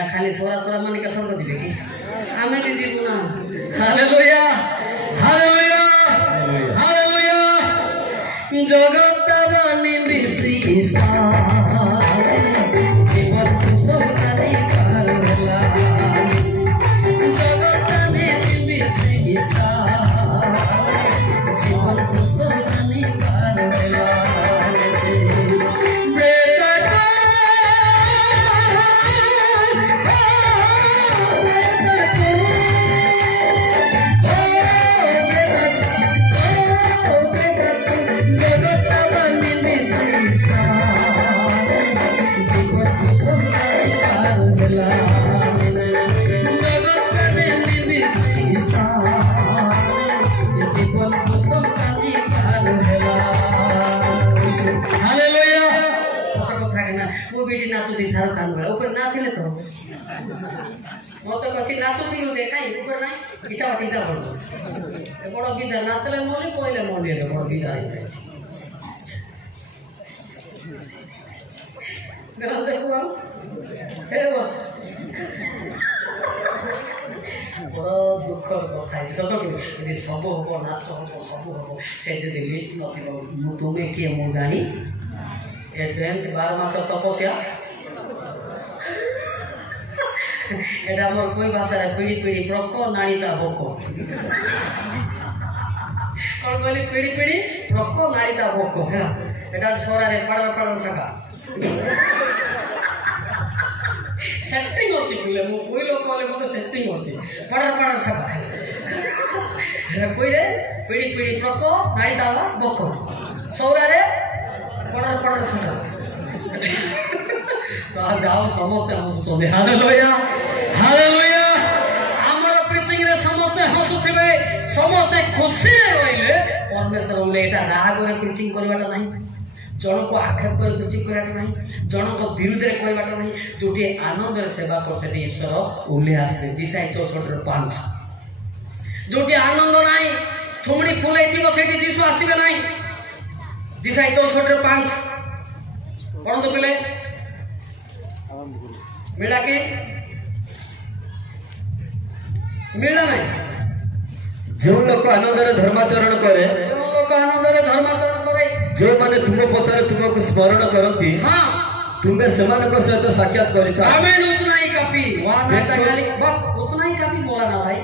ना खाली सोरा सोरा मन के संग दिबे कि आमे भी जीवु ना हालेलुया हालेलुया हालेलुया जगत बनि विश्लेषा जीवन पुस्तक तारी पार होला जगत बनि विश्लेषा जीवन पुस्तक तारी पार होला शाहरुख खान भाई ऊपर नाचिले तो मो तो कसी नाचुथिलु जे काई ऊपर नाई इटा बाटिटा बोल बड़ बिदा नाचले मोले कोइले मोले तो बड़ बिदा आई गलत देखो हे वो बड़ दुख कथा सत कि सब हम नाच हम सब हम से यदि लिस्ट नथिबो तुमे किए मु जानी ए डांस 12 मास तपस्या এটা আমার কই ভাষায় পিড়ি পিড়ি প্রক নাড়িতা বক কোন বলি পিড়ি পিড়ি প্রক নাড়িতা বক হ্যাঁ এটা সরারে পাড়ার পাড়ার শাখা সেটিং হচ্ছে বলে মু কই লোক বলে মতো সেটিং হচ্ছে পাড়ার পাড়ার শাখা এটা কই রে পিড়ি পিড়ি প্রক নাড়িতা বক সরারে পাড়ার পাড়ার শাখা जाओ समस्ते हसुचंदी हालेलुया हालेलुया हमर प्रीचिंग रे समस्ते हसुथिबे समस्ते खुशी रहिले परमेश्वर बोले एटा राग रे प्रीचिंग करबाटा नाही जन को आक्षेप कर प्रीचिंग करबाटा नाही जन को विरुद्ध रे करबाटा नाही जोटी आनंद रे सेवा करते ईश्वर उल्लास रे जिसाई 64:5 जोटी आनंद नाही थुमड़ी फुले थिबो सेठी जीसु आसीबे नाही जिसाई 64:5 कोन तो पिले मिला के मिला नहीं जो लोक आनंद धर्माचरण करे जो माने तुम पथरे तुमको स्मरण करती हाँ तुम्हें सेमानक सहित साक्षात करिता आमेन उतना ही काफी वहां ना गाली बस उतना ही काफी बोला ना भाई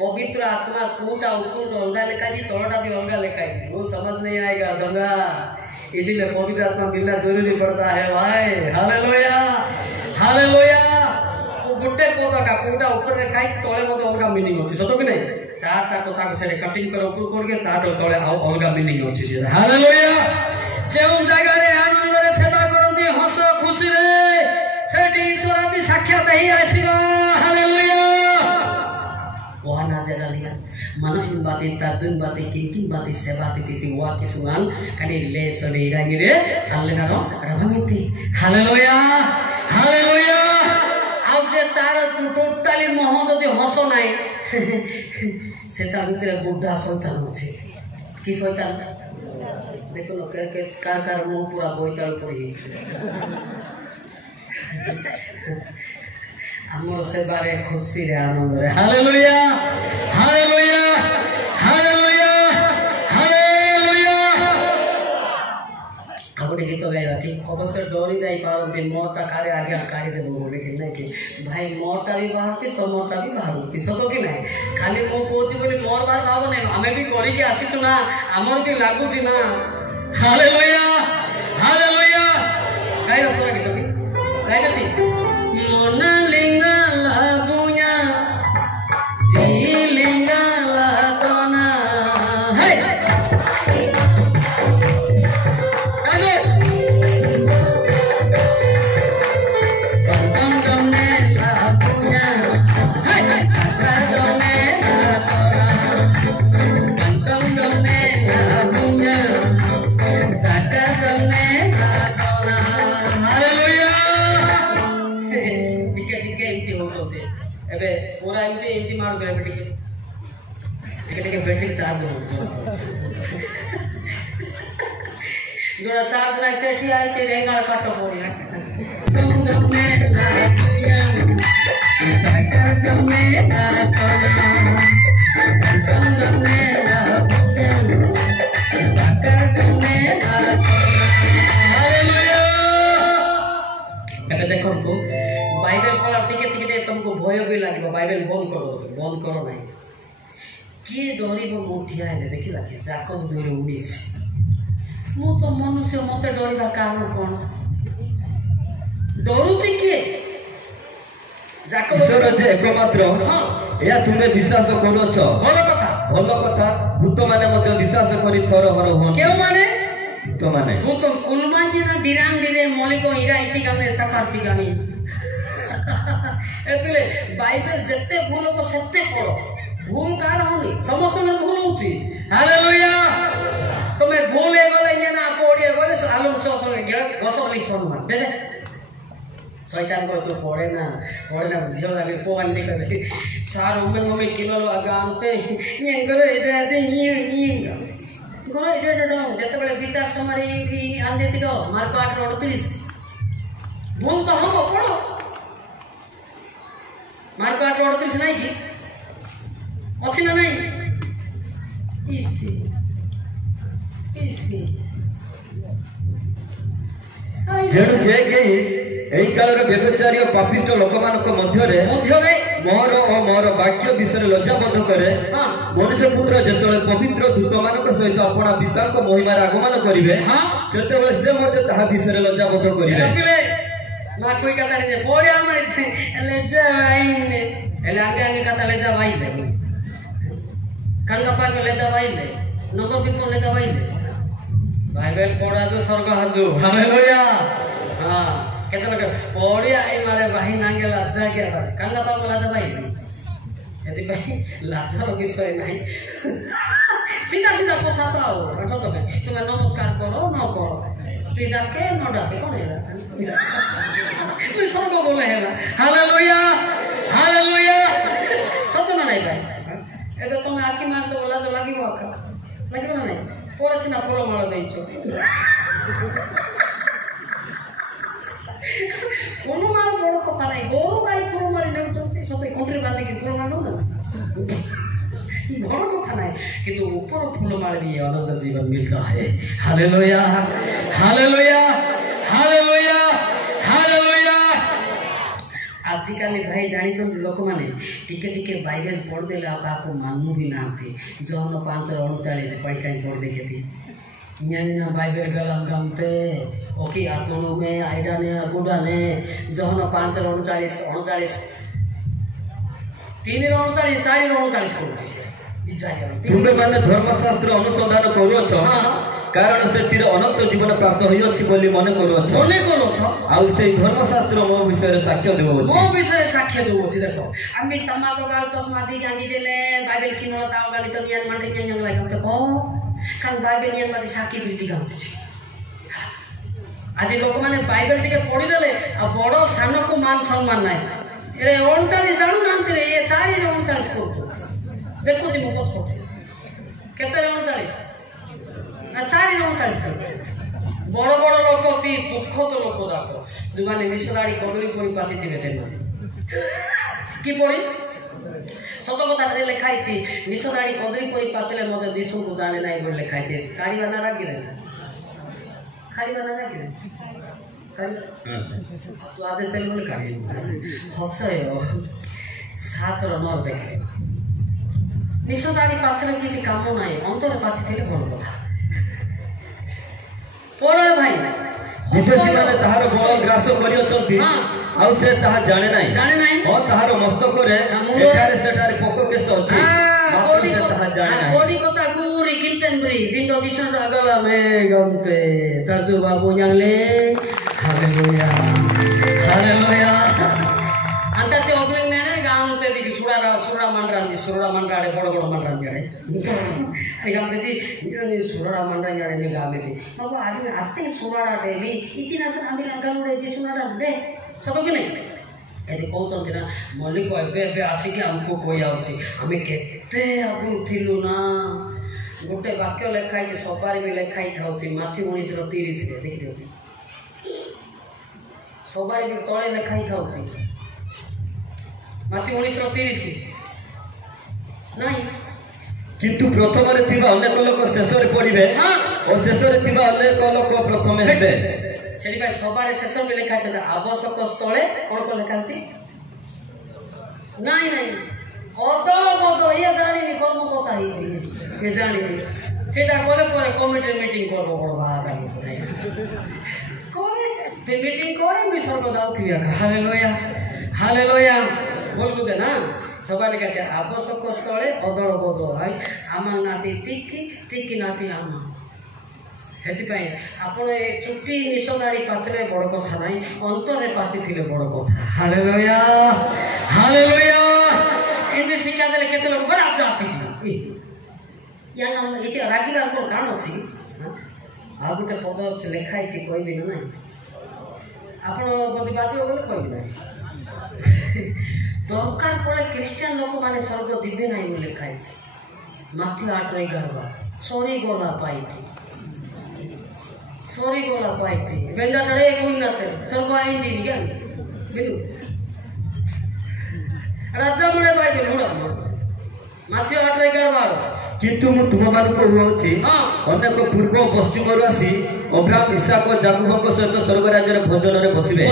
पवित्र आत्मा कूटा उकूट अलगा लिखा जी तोड़ा भी अलगा लिखा जी वो समझ नहीं आएगा समझा इसीलिए पवित्र आत्मा मिलना जरूरी पड़ता है भाई हालेलुया हालेलुया तो गुड्डे कोता का कोटा ऊपर रे काई तळे मते अलगा मीनिंग होती सतो कि नहीं ताटा कोता को से कटिंग कर ऊपर करके ताटो तळे अलगा मीनिंग होती से हालेलुया जेउन जगह रे आनंद रे सेवा करंती हस खुशी रे सेठी ईश्वराती साक्षात ही आसीबा हालेलुया वहाना जगह लिया मनोइन बाती तादुन बाती किंकिन बाती सेवा तिति वाक्य सुनान कने ले सने इरांगी रे हालेना रो रभांगती हालेलुया हालेलुया आउ जे तार टोटली मोह जदी हस नाही सेटा भितरे बुड्ढा शैतान अछि की शैतान देखो लोग के कार मुंह पूरा बोइताल पड़ी हमर सेवारे खुशी रे आनंद रे हालेलुया हालेलुया हालेलुया हालेलुया आगोटे गीत गाइबा कि अवश्य डरी जाई पारती मोरटा खारे आगे काढ़ी देबो बोले कि नहीं कि भाई मोरटा भी बाहरती तो मोरटा भी बाहरती सतो कि नहीं खाली मो कोची बोली मोर बाहर भाव नहीं हमें भी करी के आसीछु ना हमर भी लागु छी ना हालेलुया हालेलुया गाइबा सोरा गीत भी गाइबती मोना लिंगा लाबुnya जी लिंगा लातोना हे आगे दम दम ने लाबुnya हे दम ने लातोना दम दम ने लाबुnya दादा दम ने लातोना हालेलुया एबे पूरा एमती मारू करे टिके टिके बैटरी चार्ज हो जोड़ा चार्ज ना सेठी आए ते रेंगाल काटो पोरी देखो बाइबल पढ़ा टिके टिके तुमको भय भी लगे बाइबल बंद करो ना किए डर मुठिया देखिए जाकब दूर उड़ी मु तो मनुष्य मत डरवा कारण कौन डरुची किए ईश्वर जे एकमात्र या तुम्हें विश्वास करूछ भल कथा भूत माने मध्य विश्वास करी थर हर हुन केउ माने भूत माने भूत कुलमा जी ना डिरांग डिरे मलिक इरा इति गाने तकाती गानी एपले बाइबल जत्ते भूल हो सत्ते पढ़ो भूल कार होनी समस्त ने भूल होची हालेलुया तुम्हें भूल ए गले ये ना पढ़िए गले आलम सो गसली सन्मान दे शैतान को तो पढ़े ना बुझो लगे पोन दे करे सार उम्मे किलो आगामते ये गरे एटा दे ये गरे एटा जते बेले विचार समारे ई आंदे तिको मार्क 8:38 भूल तो हम पढ़ो मार्क 8:38 नहीं की अच्छी ना नहीं इसी जेणु जे गई एही कालर व्यभिचारी और पापिष्ट लोकमानक मध्यरे मोर और मोर वाक्य विषय लज्जाबोध करे मनुष्य पुत्र जेतले पवित्र दूत मानक सहित अपना पिता को महिमार आगमन करिवे सेतेबेले से मध्य ताहा विषय लज्जाबोध करिवे ना कोई कथा नहीं बोड़े हमरे लज्जा भाईने एले आगे कथा लज्जा भाई ले कंगपा को लज्जा भाई ले नगर भी को लज्जा भाई ले बाइबल पढ़ा तो स्वर्ग हजू हालेलुया हां केते लोग पढ़ी आई मारे भाई नांगे लज्जा क्या करे कंगपा को लज्जा भाई यदि भाई लज्जार विषय नहीं सीधा सीधा कथा तो आओ बैठो तो तुम्हें नमस्कार करो न करो तू डाके न डाके कौन है तू स्वर्ग बोले है ना हालेलुया हालेलुया तो ना नहीं भाई एबे तुम आखी मार तो बोला तो लागी आखा लागी ना नहीं पोरे सिना फूल माला देइछो कोनो माल बड़ कथा नहीं गोरु गाय फूल मारी नेउ तो सते कोंट्री बांधी की फूल मारो ना बड़ कथा नहीं किंतु ऊपर फूल मार भी आनंद जीवन मिलता है हालेलुया हालेलुया हालेलुया हालेलुया आजिकल भाई जानी लोक मैंने टिके टिके बाइबल पढ़ देले आपको मानू भी ना जौन 5:39 पढ़ कहीं पढ़ देखे थी ना बाइबल गलम गमते ओके आत्मनु में आइडा ने बुढ़ा ने जौन 5:39 3:39 4:39 तुम्हें माने धर्मशास्त्र अनुसंधान करूछ कारण से तीर अनंत जीवन प्राप्त होई अछि बोली मने करूछ आ से धर्मशास्त्र मो विषय साक्ष्य देबो देखो आम्ही तमाको गाल तस्माती जांगी देले बाइबल किनला ताव गाली तो नियन मानते नियन लाग त को कान बाइबल नियन माती साकी बिरती गाउछि आज लोक माने बाइबल टिके पढी देले आ बडो सानो को मान सम्मान নাই এরে 39 জানু নানতে রে 4:39 করতো देखो जी मुझे छोटे केते 39 ना 4:39 बड़ बड़ लोक ती दुख तो लोक देखो दुमाने निशदाड़ी कदली परि पाचिति बेचे ना की परि सत कथा रे लेखाई छी निशदाड़ी कदली परि पाचले मते दिसु को दाने नाही बोल लेखाई छी काडी बाना राखी रे खाली बाना राखी रे खाली तो आधे सेल बोल काडी हसयो छात्र मर देखे निशदाड़ी पाचले किसी काम ना अंतर पाचिले भल कथा पढ़े भाई विशेष माने ताहार बळ ग्रास करियो चंती आ से ताहा जाने नाही ओ ताहार मस्तक रे एठारे सेठारे पोको केस अछि मात्र से ताहा जाने नाही कोडी कथा गुरी किंतनब्री दिनो दिसन अगला में गंते तजु बाबू यांगले हालेलुया हालेलुया अंत ते ओपनिंग ने गांव ते दी सुरा मंडरांजी बड़ बड़ मंडरांजी रे अरे गांव ते जी सुरा मंडरांजी रे ने गावे ती बाबा आदमी आते सुराडा डेली इतिना से आमी गालुडे जी सुराडा दे सतो कि नहीं एदि कहतो ना मल्लिक एबे आसी के हमको कोई आउची हमें केते अबु थिलु ना गोटे वाक्य लेखाई जे सबारी में लेखाई थाउची माथि 1930 रे देखि दियो সবাই তলে লেখাই থাকি মাতি 1930 নাই কিন্তু প্রথমরে থিবা অনেক লোক শেষরে পড়িবে ও শেষরে থিবা অনেক লোক প্রথমে হেবে সেটি ভাই সবার শেষরে লেখা আছে আবশ্যক স্থলে কোন কোন লেখা আছে নাই নাই অদল বদল ইয়ে জানিনি কর্মকর্তা হয়েছে এ জানিনি সেটা করে করে কমিটির মিটিং করবো বড় বাধা করে মিটিং করে আমি স্বর্গ দাও থিয়া হালেলুয়া বলবো না সবার কাছে আবশ্যক স্থলে অদল বদল হয় আমার নাতি তিকি নাতি আমার ସେଥିପାଇଁ ଆପଣ ଏ ଚୁଟି ନିଶ ଦାଢ଼ି ପାଚିଲେ ବଡ଼ କଥା ନାହିଁ ଅନ୍ତରରେ ପାଚିଥିଲେ ବଡ଼ କଥା ହାଲେଲୁୟା ହାଲେଲୁୟା ଏମିତି ଶିକ୍ଷା ଦେଲେ କେତେ ଲୋକ ବରା ଆସିଛି ୟା ନାମ ଏଠି ରାଗିବାର କ'ଣ କାରଣ ଅଛି ଆଉ ଗୋଟେ ପଦ ଅଛି ଲେଖା ହେଇଛି କହିବି ନା ନାହିଁ ଆପଣ ଯଦି ବାଜିବ ବୋଲେ କହିବି ନାହିଁ ଦରକାର ପଡ଼େ ଖ୍ରୀଷ୍ଟିଆନ ଲୋକମାନେ ସ୍ୱର୍ଗ ଯିବେ ନାହିଁ ବୋଲି ଲେଖା ହେଇଛି ମାଥ୍ୟୁ 8:11 ସରିଗଲା ପାଇଟି ସରିଗଲା ପାଇଟି ବେଣ୍ଡା ଚଢ଼େ କୋଇ ନଥିଲେ ସ୍ୱର୍ଗ ଆଇଁଦିନି ଜ୍ଞାନ ବିଲୁ ରାଜା ମୁଳେ ପାଇବେ ହୁଡ଼ ମାଥ୍ୟୁ 8:11 କିନ୍ତୁ ମୁଁ ତୁମମାନଙ୍କୁ କହୁଅଛି ଅନେକ ପୂର୍ବ ପଶ୍ଚିମରୁ ଆସି ଅବ୍ରାହମ ଇସାକ ଯାକୁବଙ୍କ ସହିତ ସ୍ୱର୍ଗ ରାଜ୍ୟରେ ଭୋଜନରେ ବସିବେ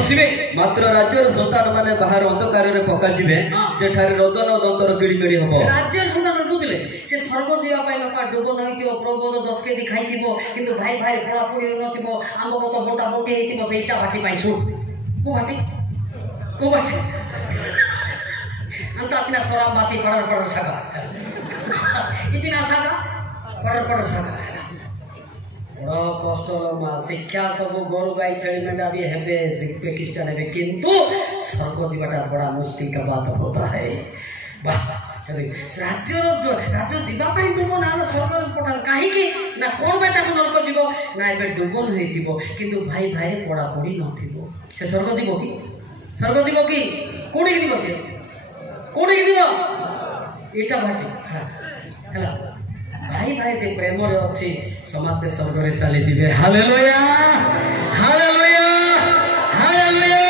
ମାତ୍ର ରାଜ୍ୟର ସନ୍ତାନ ମାନେ ବାହାର ଅନ୍ଧକାରରେ ପକାଯିବେ ସେଠାରେ ରୋଦନ ଦନ୍ତର କିଳିମିଳି ହବ ରାଜ୍ୟର ସନ୍ତାନ ବୁଝିଲେ ସେ ସ୍ୱର୍ଗ ଯିବା ପାଇଁ ବାପା ଡୁବ ନହେଇଥିବ ପ୍ରବୋଧ 10 କେଜି ଖାଇଥିବ କିନ୍ତୁ ଭାଇ ଭାଇ ପୋଡ଼ାପୋଡ଼ି ନଥିବ ଆମ୍ବ ଗଛ ବୋଟା ବୋଟି ହେଇଥିବ ସେ ଇଟା ଭାଟି ପାଇଁ ଶୁଣ କୋଉ ଭାଟି ಅಂತ ಅತಿನ ಸ್ವರಾಮ್ ಬಾತಿ ಪಡರ್ ಸಾಗ ಇತಿನ ಸಾಗ ಪಡರ್ ಸಾಗ বড় কষ্ট মা শিক্ষা সবু গরু গাই ছেড়ি মেন্ডা भी হেবে খ্রিস্টান হেবে কিন্তু স্বর্গ যাওয়াটা বড় মুশকিল का बात होता है বাহ রাজ্য ଯିବା ପାଇଁ ଡୁବ ନା ସ୍ୱର୍ଗର ପଟା କାହିଁକି ନା କ'ଣ ପାଇଁ ତାକୁ ନରକ ଯିବ ନା ଏବେ ଡୁବନ ହେଇଥିବ କିନ୍ତୁ ଭାଇ ଭାଇରେ ପଢ଼ାପଢ଼ି ନଥିବ ସେ ସ୍ୱର୍ଗ ଯିବ କି କୋଉଠିକି ଯିବ ସେ କୋଉଠିକି ଯିବ ଏଇଟା ଭାଟି ହେଲା ଭାଇ ଭାଇ ପ୍ରେମରେ ଅଛି ସମସ୍ତେ ସ୍ୱର୍ଗରେ ଚାଲିଯିବେ ହାଲେଲୁୟା ହାଲେଲୁୟା ହାଲେଲୁୟା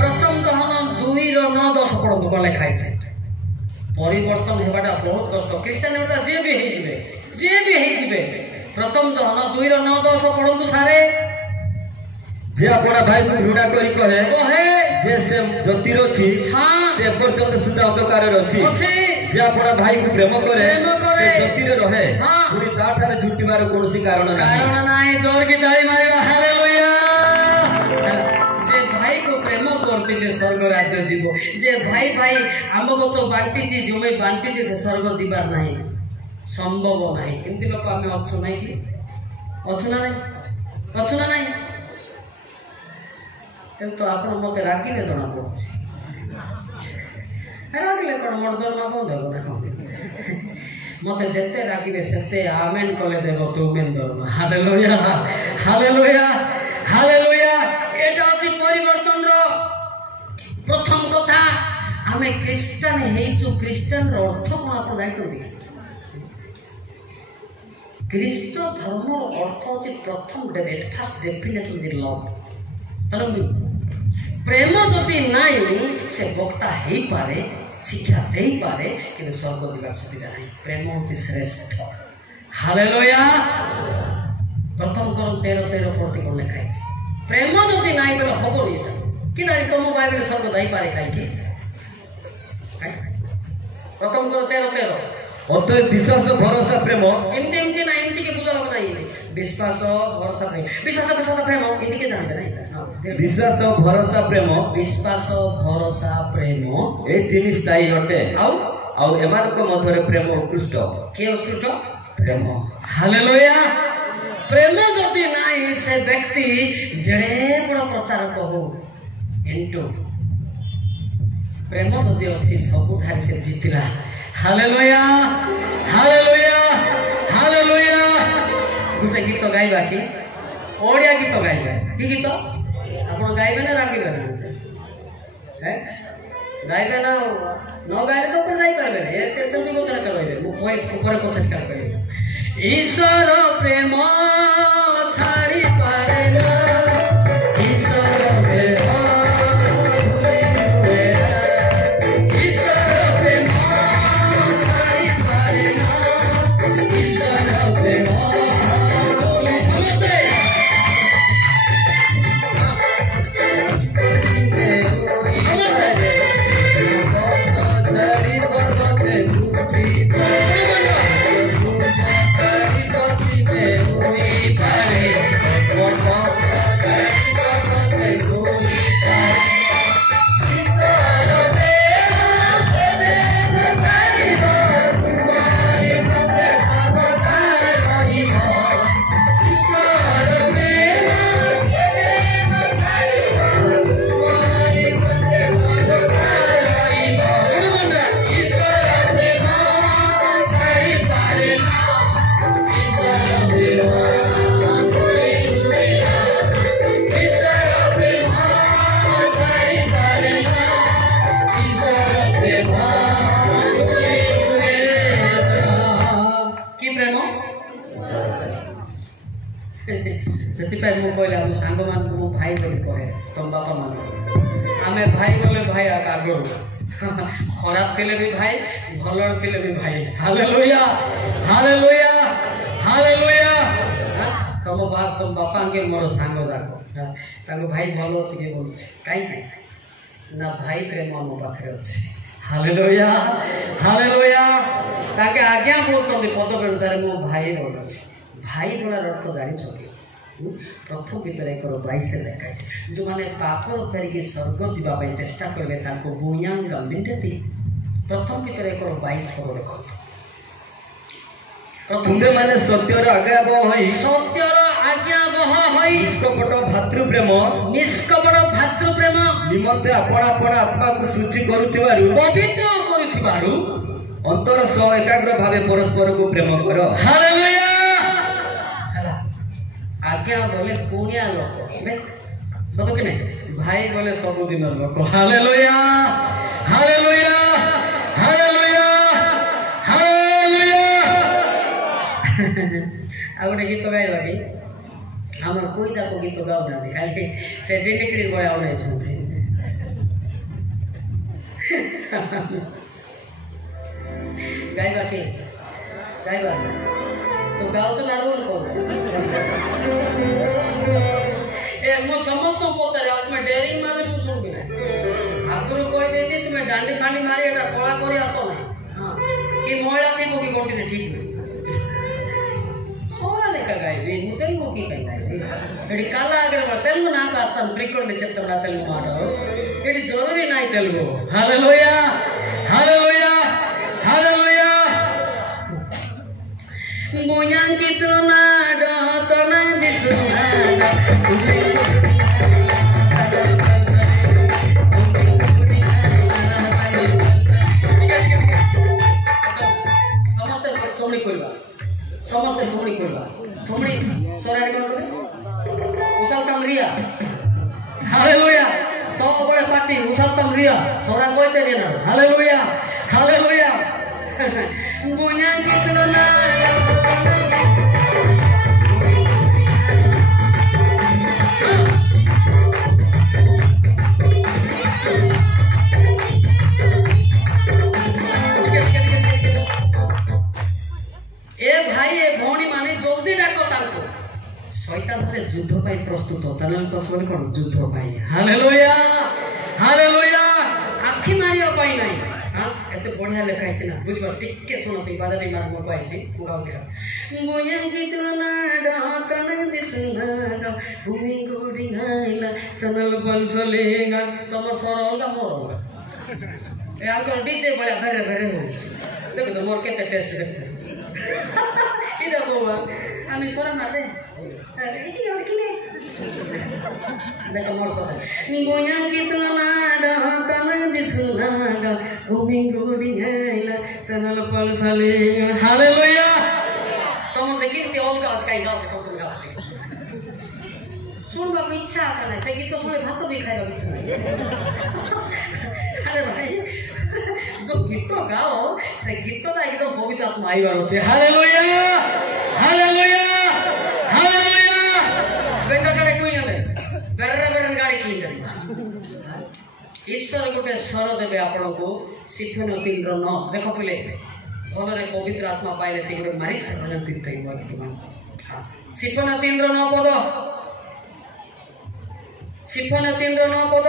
ପ୍ରଥମ ଦହନ 2:9-10 ପଢନ୍ତୁ କ'ଣ ଲେଖା ହେଇଛି ପରିବର୍ତ୍ତନ ହେବାଟା ବହୁତ କଷ୍ଟ ଖ୍ରୀଷ୍ଟିଆନ ହେବାଟା ଯିଏ ବି ହେଇଯିବେ ପ୍ରଥମ ଦହନ 2:9-10 ପଢନ୍ତୁ ସାରେ যে আপনা ভাইকে ঘৃণা করি কহে যে সে জ্যোতির অছি সে পর্যন্ত সুদ্ধা অন্ধকারের অছি যে আপনা ভাইকে প্রেম করে সে জ্যোতিরে রহে পুনি তাঠারে ঝুটিবার কোনসি কারণ নাই জোর কি তালি মারিবা হালেলুয়া যে ভাইকে প্রেম করতেছে স্বর্গ রাজ্য জীব যে ভাই ভাই আম গছ বান্টিছি জমি বান্টিছি সে স্বর্গ দিবার নাই সম্ভব নাই এমতি লোক আমি অଛୁ নাই কি অଛୁ না নাই तो आप मत रागिले जना पड़े रागिले कौन मोर दरमा बंद हो मत जिते रागिले से आमेन कले देव तुमेन दरमा हालेलुया हालेलुया हालेलुया एटा अछि परिवर्तन रो प्रथम कथा आमे ख्रिस्टान हेचु ख्रिस्टान रो अर्थ कोन आप जानिथि ख्रिस्ट धर्म अर्थ अछि प्रथम फर्स्ट डेफिनेशन इज लव तरंदु प्रेम जदि नाई से वक्ता हो पारे शिक्षा दे पारे कि स्वर्ग जीवार सुविधा नहीं प्रेम होती श्रेष्ठ हालेलुया प्रथम करम 13:13 पढ़ते कौन लिखा है प्रेम जदि नाई बेले हबनी एटा कि जानी तुम बाइबल स्वर्ग जाई पारे कहीं प्रथम कर 13:13 অতএব বিশ্বাস ভরসা প্রেম এমতি না এমতি কে বুঝা লাগা নাই বিশ্বাস ভরসা প্রেম বিশ্বাস প্রেম এদিকে জানতে নাই বিশ্বাস ভরসা প্রেম বিশ্বাস ভরসা প্রেম এই তিন স্থায়ী অটে আউ এମାନଙ୍କ ମଧ୍ୟରେ প্রেম উৎকৃষ্ট কে উৎকৃষ্ট প্রেম হালেলুয়া প্রেম যদি নাই সে ব্যক্তি জড়ে বড় প্রচারক হো এন্টু প্রেম যদি ଅଛି ସବୁଠାରେ ସେ ଜିତିଲା हालेलुया हालेलुया हालेलुया गोटे गीत गाइबा कि ओडिया गीत गाइबा कि गीत आपण गाइबे ना राखिबे ना गाइबे ना न गाइले तो ऊपर जाई पाइबे ए चलती बोचना करबे मु कोई ऊपर कोचन करबे ईश्वर प्रेम छाड़ी पारे ना ईश्वर प्रेम ସେଥିପାଇଁ ମୁଁ କହିଲି ଆମ ସାଙ୍ଗମାନଙ୍କୁ ମୁଁ ଭାଇ ବୋଲି କହେ ତମ ବାପା ମାନଙ୍କୁ ଆମେ ଭାଇ ବୋଲେ ଭାଇ ଆଗରୁ ଖରାପ ଥିଲେ ବି ଭାଇ ଭଲ ଥିଲେ ବି ଭାଇ ହାଲେଲୁୟା ହାଲେଲୁୟା ହାଲେଲୁୟା ତମ ବାପାଙ୍କେ ମୋର ସାଙ୍ଗ ଯାକ ତାଙ୍କ ଭାଇ ଭଲ ଅଛି କିଏ ବୋଲୁଛି କାହିଁକି ନା ଭାଇ ପ୍ରେମ ଆମ ପାଖରେ ଅଛି ହାଲେଲୁୟା ହାଲେଲୁୟା ତାଙ୍କେ ଆଜ୍ଞା କରୁଛନ୍ତି ପଦବୀ ଅନୁସାରେ ମୋ ଭାଇ ବୋଲୁଛି ଭାଇ ବୋଲାର ଅର୍ଥ ଜାଣିଛନ୍ତି ପ୍ରଥମ ଭିତରେ 1:22 ଲେଖାଯାଇଛି ଯେଉଁମାନେ ପାପରୁ ଫେରିକି ସ୍ୱର୍ଗ ଯିବା ପାଇଁ ଚେଷ୍ଟା କରିବେ ତାଙ୍କୁ ବୁୟାଙ୍ଗ ମିଣ୍ଡେତି ପ୍ରଥମ ଭିତରେ 1:22 ପଦ ଦେଖନ୍ତୁ ତୁମେମାନେ ସତ୍ୟର ଆଜ୍ଞାବହ ହୋଇ ନିଷ୍କପଟ ଭାତୃପ୍ରେମ ନିମନ୍ତେ ଆପଣ ଆତ୍ମାକୁ ଶୁଚି କରୁଥିବାରୁ ପବିତ୍ର କରୁଥିବାରୁ ଅନ୍ତର ସହ ଏକାଗ୍ର ଭାବେ ପରସ୍ପରକୁ ପ୍ରେମ କର ହାଲେଲୁୟା ଆଜ୍ଞା ବୋଲେ ପୁଣିଆ ଲୋକ ସତ କି ନାଇଁ ଭାଇ ବୋଲେ ସବୁଦିନ ଲୋକ ହାଲେଲୁୟା ହାଲେଲୁୟା ହାଲେଲୁୟା ହାଲେଲୁୟା ଆଉ ଗୋଟେ ଗୀତ ଗାଇବା କି ଆମର କୋଇ ତାକୁ ଗୀତ ଗାଉନାହାନ୍ତି ଖାଲି ସେ ଡିଣ୍ଡିକିଡ଼ି ଭଳିଆ ଉଡ଼େଇଛନ୍ତି ଗାଇବା କି ଗାଇବା ତୁ ଗାଉଛୁ ନା ରୋଲ କରୁ ମୁଁ ସମସ୍ତଙ୍କୁ ପଚାରେ ଆଉ ତୁମେ ଡେରିଂ ମାରି ମୁଁ ଶୁଣିବି ନା ଆଗରୁ କହିଦେଇଛି ତୁମେ ଡାଣ୍ଡି ଫାଣ୍ଡି ମାରି ଏଟା କଳା କରି ଆସ ନାହିଁ କି ମହିଳା ଥିବ କି ଗୋଟିରେ ଠିକ୍ ନାହିଁ సోరా లెక్క గాయవి నువ్వు తెలుగుకి గాయవి ఇటు కళ ఆగర తెలుగు నాకు వస్తాను ఫ్రీక్వెంట్ చెప్తున్నా తెలుగు మాటలు ఇటు జరూరీ నాయి తెలుగు హల్లెలూయా హల్లెలూయా హల్లెలూయా Muyang kitu nado tona disunada ସମସ୍ତେ ଠୁମଣି କରିବା ଠୁମଣି ସରାଡି କଣ କରେ ଉସାଲ ତମରିଆ ହାଲେଲୁୟା ତ ବଳେ ପାଟି ଉସାଲ ତମରିଆ ସରା କଇତେ ଦେନା ହାଲେଲୁୟା ହାଲେଲୁୟା ଗୁnya କିତନ ନା ଯୁଦ୍ଧ ପାଇଁ ପ୍ରସ୍ତୁତ ତାହେଲେ କଣ ଯୁଦ୍ଧ ପାଇଁ ହାଲେଲୁୟା ହାଲେଲୁୟା ଆଖି ମାରିବା ପାଇଁ ନାହିଁ ଏତେ ବଢିଆ ଲେଖା ହେଇଛି ନା ବୁଝିବ ଟିକେ ଶୁଣ ତୁ ବାଦାଟି ମାର ମୋ ପାଇଛି ବୁୟାଙ୍କି ଚୁନାଡ ତନ ଦିସୁନାଡ ଭୂମି ଗୋଡି ଗାଇଲା ତନଲ ବଂଶଲିଙ୍ଗା ତମର ସ୍ୱର ଅଲଗା ମୋର ଅଲଗା ଏ ଆଙ୍କର ଡିଜେ ଭଳିଆ ବେରେ ବେରେ ହଉଛି ଦେଖ ତ ମୋର କେତେ ଟେଷ୍ଟ ଦେଖ ଇଦା ବୋବା আমি সরা মারে ইজি আর কি নে দেখো মোর সরা গোয়া কি তোনা ডাতন দিসুনা ঘুমি গোডি গাইলা তনল পলসালে হালেলুয়া তোম দেখি তে অল গাছ কাই গাও তো তুমি গাও শুনবা ইচ্ছা আছে না সে গীত শুনে ভাত भी খাইবা ইচ্ছা নাই আরে ভাই जो गीत गाओ से गीतटा एकदम पवित्र आत्मा आइबार আছে हालेलुया हालेलुया हालेलुया बेंगाटाडे कोई आले बेरे बेरे गाड़ी की करी ईश्वर गोटे स्वर देबे आपनको सिफन 3:9 देखो पहिले भलरे पवित्र आत्मा पाइले तिगरे मारी सकलन तितै बा तुम सिफन 3:9 पद सिफन 3:9 पद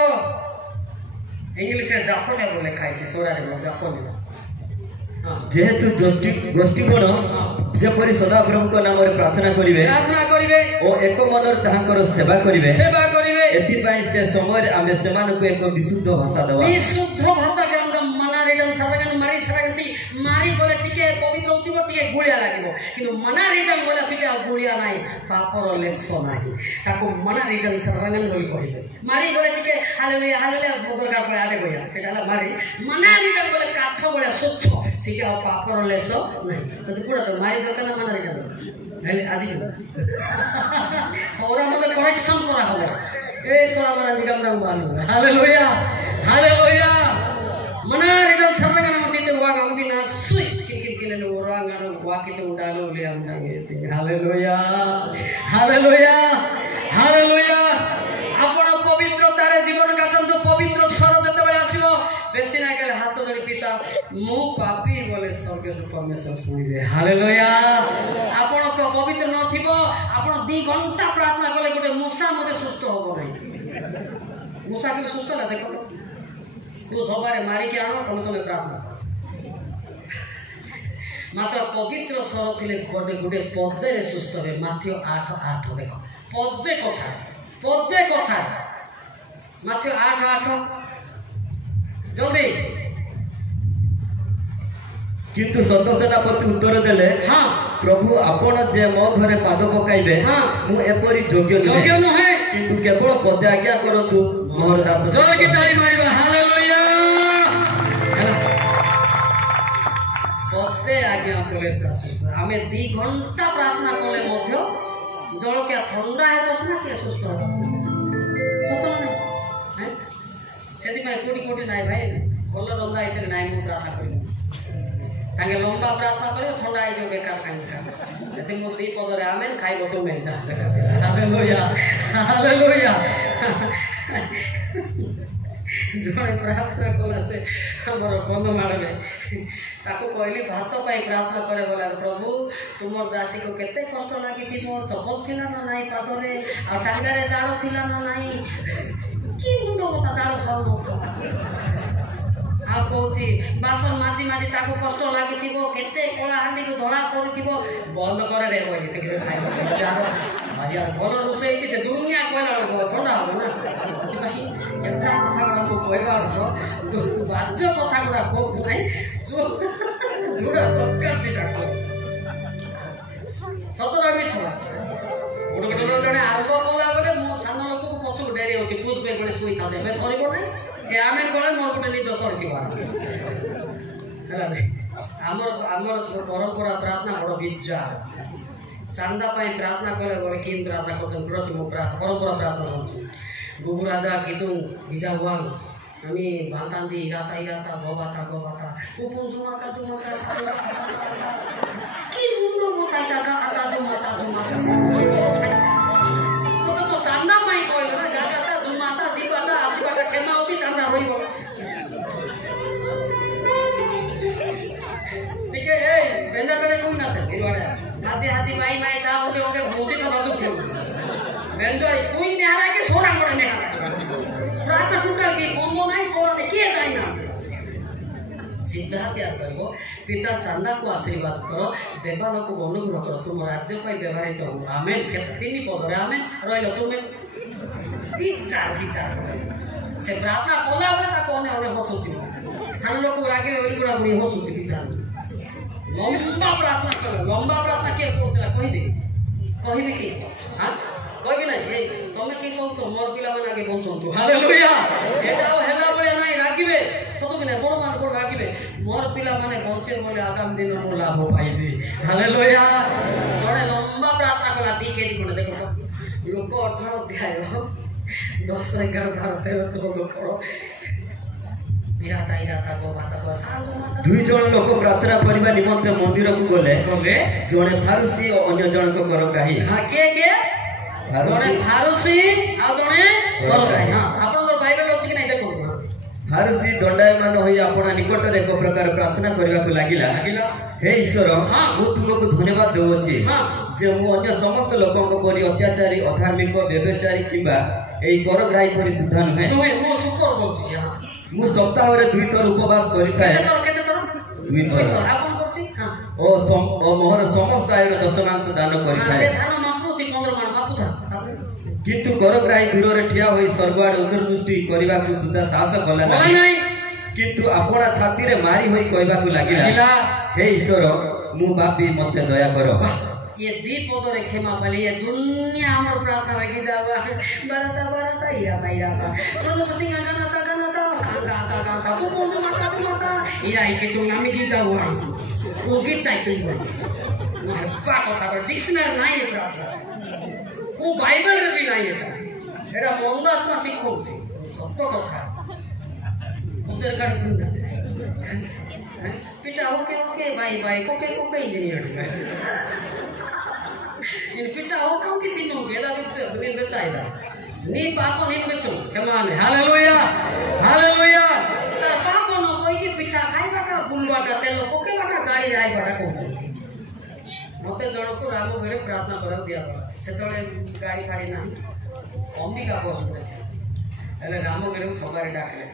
इंग्लिश में जापानी बोले खाई छी सोरा रे जापानी जेहेतु गोष्ठी कोण जेपरि सदा प्रभु को नाम रे प्रार्थना करिवे ओ एक मनर ताहाकर सेवा करिवे एति पई से समय आमे समान को एक विशुद्ध भाषा के हम मना रिटर्न सरगन मारी सरगति मारी बोले टिके पवित्र होतिबो टिके गुलिया लागिबो किंतु मना रिटर्न बोला सिटा गुलिया नाही पापर लेसो नाही ताको मना रिटर्न सरगन बोली कहिबे मारी बोले टिके हालेलुया हालेलुया बोदर का पळे आडे गया सेटाला मारी मना रिटर्न बोले काछ बोले स्वच्छ सिटा पापर लेसो नाही तो पुरा तो मारी दरकार ना मना रिटर्न हेले आदि सौरा मते करेक्शन करा हबो ए सोरा मारा निगमराम बानु हालेलुया हालेलुया मना रिटर्न सरगन मते वागा बिना सुई कि tikile no orang anu waktu undalo liam nangeti. Haleluya, haleluya, haleluya. ଆପଣ ପବିତ୍ରତାରେ ଜୀବନ କାଟନ୍ତୁ। ପବିତ୍ର ସ୍ୱର ଯେତେବେଳେ ଆସିବ ବେଶୀ ନାଇଁ କଲେ ହାତ ଧରି ପିତା ମୁଁ ପାପୀ ବୋଲେ ସ୍ୱର୍ଗୀୟ ପରମେଶ୍ୱର ଶୁଣିବେ। ହାଲେଲୁୟା। ଆପଣଙ୍କ ପବିତ୍ର ନଥିବ ଆପଣ 2 ଘଣ୍ଟା ପ୍ରାର୍ଥନା କଲେ ଗୋଟେ ମୂଷା ମଧ୍ୟ ସୁସ୍ଥ ହବ ନାହିଁ। ମୂଷା କେବେ ସୁସ୍ଥ ହେଲା ଦେଖ ତୁ ସବାରେ ମାରିକି ଆଣ ତମେ ପ୍ରାର୍ଥନା ମାତ୍ର ପବିତ୍ର ସ୍ୱର ଥିଲେ ଗୋଟେ ପଦେରେ ସୁସ୍ଥ ହେବେ। ମାଥ୍ୟୁ 8:8 ଦେଖ ପଦେ କଥା ମାଥ୍ୟୁ 8:8 ଜଲ୍ଦି। କିନ୍ତୁ ସତ ସେନାପତି ଉତ୍ତର ଦେଲେ ହଁ ପ୍ରଭୁ ଆପଣ ଯେ ମୋ ଘରେ ପାଦ ପକାଇବେ ମୁଁ ଏପରି ଯୋଗ୍ୟ ନୁହେଁ କିନ୍ତୁ କେବଳ ପଦେ ଆଜ୍ଞା କରନ୍ତୁ ମୋର ଦାସ। ଜୟକି ତାଳି ମାରିବା। ହାଲେଲୁୟା। ପଦେ ଆଜ୍ଞା କଲେ ସୁସ୍ଥ। ଆମେ 2 ଘଣ୍ଟା ପ୍ରାର୍ଥନା କଲେ ମଧ୍ୟ ଜଳକିଆ ଥଣ୍ଡା ହେବ ସିନା କିଏ ସୁସ୍ଥ ହେବ ସତ ନାହିଁ। ସେଥିପାଇଁ କୋଟି ନାହିଁ ଭାଇ ଭଲ ରନ୍ଧା ହେଇଥିଲେ ନାହିଁ ମୁଁ ପ୍ରାର୍ଥନା କରିବି ତାଙ୍କେ ଲମ୍ବା ପ୍ରାର୍ଥନା କରିବ ଥଣ୍ଡା ହେଇଯିବ ବେକାର କାହିଁକି ଯଦି ମୁଁ 2 ପଦରେ ଆମେ ଖାଇବ ତୁମେ। Hallelujah, hallelujah. ଜଣେ ପ୍ରାର୍ଥନା କଲା ସେ ଆମର କନ୍ଧମାଳରେ ତାକୁ କହିଲି ଭାତ ପାଇଁ ପ୍ରାର୍ଥନା କରେ ବୋଲେ ପ୍ରଭୁ ତୁମର ଦାସୀକୁ କେତେ କଷ୍ଟ ଲାଗିଥିବ। ଚପଲ ଥିଲା ନା ନାହିଁ ପାଦରେ ଆଉ ଟାଙ୍ଗାରେ ଦାଢ଼ ଥିଲା ନା ନାହିଁ କି ମୁଣ୍ଡ କଥା ଦାଢ଼ ଖାଉନଥିବ ଆଉ କହୁଛି ବାସନ ମାଜି ମାଜି ତାକୁ କଷ୍ଟ ଲାଗିଥିବ କେତେ କଳା ହାଣ୍ଡିକୁ ଧଳା କରିଥିବ ବନ୍ଦ କରେ ରେ ଖାଇବ ଭଲ ରୋଷେଇ ହେଇଛି ସେ ଦୁନିଆ କହିଲା ବେଳକୁ ଥଣ୍ଡା ହବ ନା। ସେଥିପାଇଁ ଏଟା କଥା ଗୁଡ଼ା ମୁଁ କହିବା ଅର୍ଥ ବାଜ୍ୟ କଥା ଗୁଡ଼ା କହୁଛୁ ନାହିଁ ଯୋଉଟା ଦରକାର ସେଇଟା ସତଟା ମିଛ। ଗୋଟେ ଜଣେ ଆରମ୍ଭ କଲା ବେଳେ ମୋ ସାନ ଲୋକକୁ ପଛକୁ ଡେରି ହେଉଛି ପୁଷ ବେଳେ ଶୋଇଥାନ୍ତେ ଏବେ ସରିବ ନାହିଁ ସେ ଆମେ କଲେ ମୋର ଗୋଟେ ନିଦ ସରିଥିବ ହେଲା ଆମର ପରମ୍ପରା ପ୍ରାର୍ଥନା ବଡ଼ ବିଜା ଚାନ୍ଦା ପାଇଁ ପ୍ରାର୍ଥନା କଲେ বলে কি প্রার্থনা করতেন প্রতি পরম্পরা প্রার্থনা শুনছি গুগু রাজা কিতুং দিজা ওয়াং আমি বান্তান্দি ইরাতা গবাতা উপন জুমাতা কি মুন্ড মতা টাকা আটা জুমাতা কত তো চান্দা পাই কইল না গাগাতা জুমাতা জিবাটা আসিবাটা খেমাউতি চান্দা হইব ঠিক এই বেন্দা করে কোন না থাকে এবারে हाथी भाई मैं चाह होते होंगे घूमते तो रात उठे बेंदोरी कोई नहीं आ रहा है कि सोना पड़े नहीं आ रहा रात टूटल की कौन नहीं सोना नहीं किए जाए ना सिद्धार्थ याद करो पिता चांदा को आशीर्वाद करो देवालोक को अनुग्रह करो तुम राज्य पर व्यवहारित हो आमेन कहते 3 पद रे आमेन रहिलो तुमे विचार से प्रार्थना कला बेले ता कोने ओने हसुची सान लोक रागिले ओली गुडा गुडी हसुची पिता लंबा प्रार्थना करो लंबा प्रार्थना किए करते कहबे कि हाँ कहबी ना तुम कि सब तो मोर पिला मैंने आगे बंचु हालेलुया एटा हेला बेले नहीं रागिबे सत कि नहीं बड़ मान बड़ रागिबे मोर पिला मैंने बंचे बोले आगामी दिन में लाभ पाइबे हालेलुया जड़े लंबा प्रार्थना कला 2 केजी कोने देखो लोक 18 अध्याय 10 11 12 13 14 पढ़ो 2 जन लोक प्रार्थना करने निमंते मंदिर को गले जड़े फारुसी और अन्य जन को करग्राही फारुसी दंडायमान होई आपना निकट रे एक प्रकार प्रार्थना करबा को लागिला हे ईश्वर मु तुमको धन्यवाद देउछि जे मु अन्य समस्त लोकन को परि अत्याचारी अधार्मिक व्यभिचारी किबा एई करग्राही परि सुधा नुहे मु शुक्र बोलछि हां मु सप्ताह रे 2 थर उपवास करि थाए 2 थर आपन करछि हां ओ मोहर समस्त आयर दशमांश दान करि थाए से दान मापुछि 15 मान मापु था किंतु करग्राही दूर रे ठिया होई सर्वआड उदरदृष्टि करबा को सुधा साहस कला नहीं किंतु आपना छाती रे मारी होई कहबा को लागिला हे ईश्वर मु बापी मते दया करो ये 2 पद रे क्षमा पाले ये दुनिया हमर प्रार्थना लगी जावा बरता इराता प्रभु सिंह गानाता सांगा तू माता इराई के तू नामी की जावा ओ गीत ताई तू ना पाको का डिक्शनरी नहीं है प्रार्थना ओ बाइबल रे भी नहीं है एरा मंद आत्मा शिखौछि सत्य कथा उजर काढ पिटा ओके बाई कोके इंजीनियर इन पिटा ओके तीनों गेदा बिन बेचाइदा नी पापो नी बेचो कमाने हालेलुया तार पापो न कोई की पिटा खाई बाटा बुल बाटा तेल कोके बाटा गाड़ी जाई बाटा को मते जणको राम घरे प्रार्थना करा दिया सेतळे गाड़ी फाड़ी नाही अंबिका बस हेले राम घरे सवारी डाकले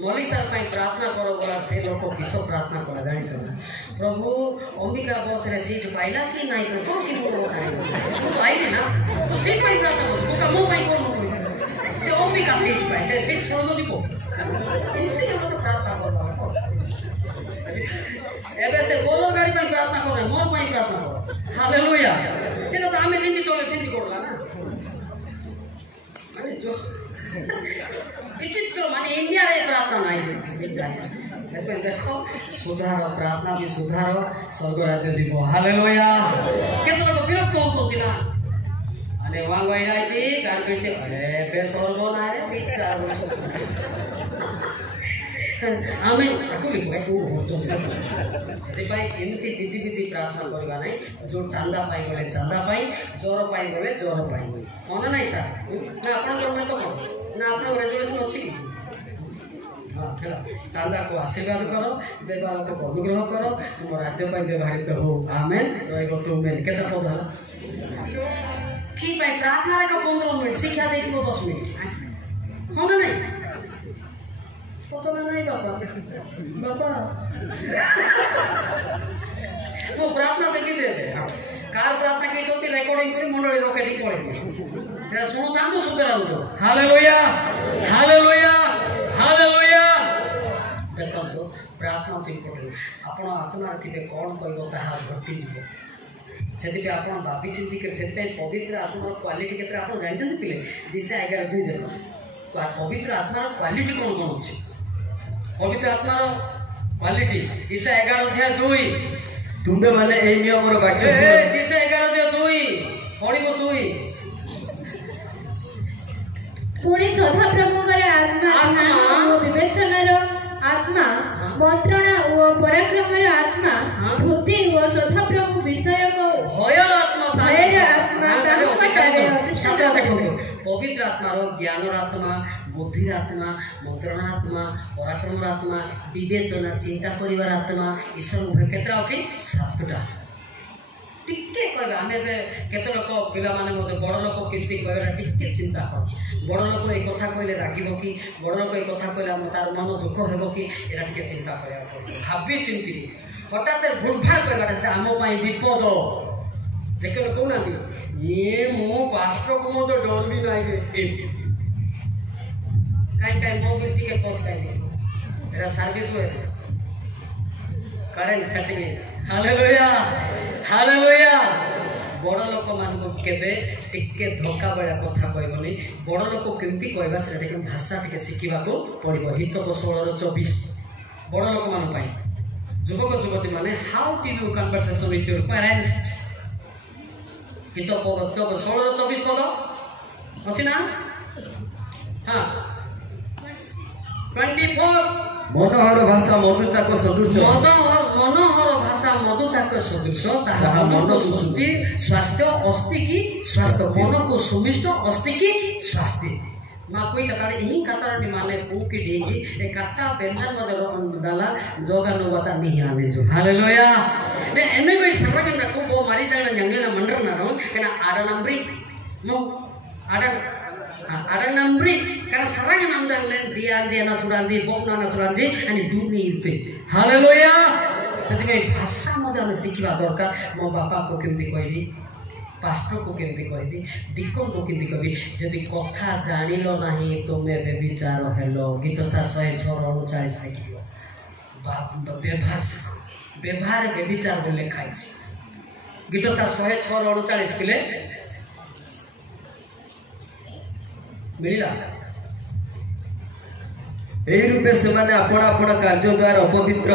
मौलिक साल प्रार्थना करो बोला से लोग किस प्रार्थना करा जानी प्रभु अंबिका बस रे सीट पाइला कि नहीं तो की बोलो तू आई ना तो सीट पाई प्रार्थना करो तू का मो पाई करो से अंबिका सीट पाई से सीट छोड़ दो दिको इतने लोग प्रार्थना करो एबे से बोलो गाड़ी में प्रार्थना करो मोर पाई प्रार्थना करो हालेलुया सेटा तो हमें जिंदगी चले सिद्धि करला ना अरे जो विचित्र माने इंडिया रे प्रार्थना नहीं देखो सुधार प्रार्थना भी सुधार स्वर्ग राज्य दीब हालेलुया केते लोग विरक्त होती ना अरे वांग वही जाती गार कहते अरे बे स्वर्ग ना रे बिचार हमें अकुली भाई को होतो ए भाई एमती किछि प्रार्थना करबा नहीं जो चांदा पाई बोले चांदा पाई जोर पाई बोले जोर पाई होना नहीं सर ना अपन में तो ना अपना रेजोल्यूशन अच्छी की हाँ है चांदा को आशीर्वाद करो देवा को अनुग्रह करो तुम राज्य पर व्यवहारित हो आमेन रहिबो तुमेन केता पद की भाई प्रार्थना का 15 मिनट शिक्षा दे दिबो 10 मिनट होना नहीं पता नहीं बाबा वो प्रार्थना देखी जे कार प्रार्थना के तो रिकॉर्डिंग करी मंडली रखे दी पड़े तेरा सुनो तान तो सुधर आउ हालेलुया देखो तो प्रार्थना से इम्पोर्टेंट आपण आत्मा थिबे कोन कहबो ताहा घटी दिबो सेति पे आपण भाबी चिंती कर सेति पे पवित्र आत्मार क्वालिटी केते आपण जानछन पिले जिसे 11:2 देखो तो पवित्र आत्मार क्वालिटी कोन कोन अछि पवित्र आत्मार क्वालिटी जिसे 11:2 तुमे माने ए नियमर वाक्य सुनो जिसे 11:2 पढिबो तुई पुणी सदा प्रभुଙ୍କର आत्मा ध्यान विवेचनार आत्मा मंत्रणा ओ पराक्रमर आत्मा बुद्धि ओ सदा प्रभु विषय को भयर आत्मा पवित्र आत्मा ज्ञानर आत्मा बुद्धिर आत्मा मंत्रणा आत्मा पराक्रमर आत्मा विवेचना चिंता करिवार आत्मा ईश्वर केतरा अछि 7टा टिके कहबा हमें केते लोक पिला माने मते बड़ लोक केते कहबा टिके चिंता कर बड़ लोक ए कथा कहले रागिबो कि बड़ लोक ए कथा कहले हम तार मन दुख हेबो कि एरा टिके चिंता करया भाबी चिंती हठात भूलभाल कहबाटा से हम पई विपद देखे लोक कोना दी ये मो पास्टर को मो तो डर भी नाही रे काई मो गिरती के कत काई एरा सर्विस में करेंट सर्टिफिकेट हालेलुया बड़ लोक मान केबे टिके धोखा बेला कथा कहबनी बड़ लोक केमती कहबा से देखम भाषा टिके शिखिबा को पड़िबो हित को 16:24 बड़ लोक मान पई युवक युवती माने how to do conversation with your parents हित पद 16:24 पद अछि ना हां 24 मनोहर भाषा मधुचाक सदृश मनोहर भाषा मधुचाक सदृश ताहा मन को सुस्ति स्वास्थ्य अस्ति की स्वास्थ्य मन को सुमिष्ट अस्ति की स्वास्थ्य मा कोई कथा ही कथा नी माने पू की डेगी ए कथा पेंशन मदर दाला जोगा नो बता नहीं आने जो हालेलुया ने एने कोई सर्वजन को बो मारी जाना जंगल ना मंडर ना रो केना आडा नंबरी मो आडा नंबरी karena sarang yang namdan len dianji na suranji bokna na suranji ani duni irte hallelujah ସେଥିପାଇଁ ଭାଷା ମଧ୍ୟ ଆମେ ଶିଖିବା ଦରକାର ମୋ ବାପାକୁ କେମିତି କହିବି ପାଷ୍ଟରକୁ କେମିତି କହିବି ଡିକନକୁ କେମିତି କହିବି ଯଦି କଥା ଜାଣିଲ ନାହିଁ ତୁମେ ବ୍ୟଭିଚାର ହେଲ ଗୀତଟା 106:39 ଲେଖିବ ବ୍ୟବହାର ବ୍ୟଭିଚାର ବୋଲି ଲେଖା ହେଇଛି ଗୀତଟା 106:39 ଥିଲେ मिला एही रूपे सेमाने आपण आपण कार्य द्वारा अपवित्र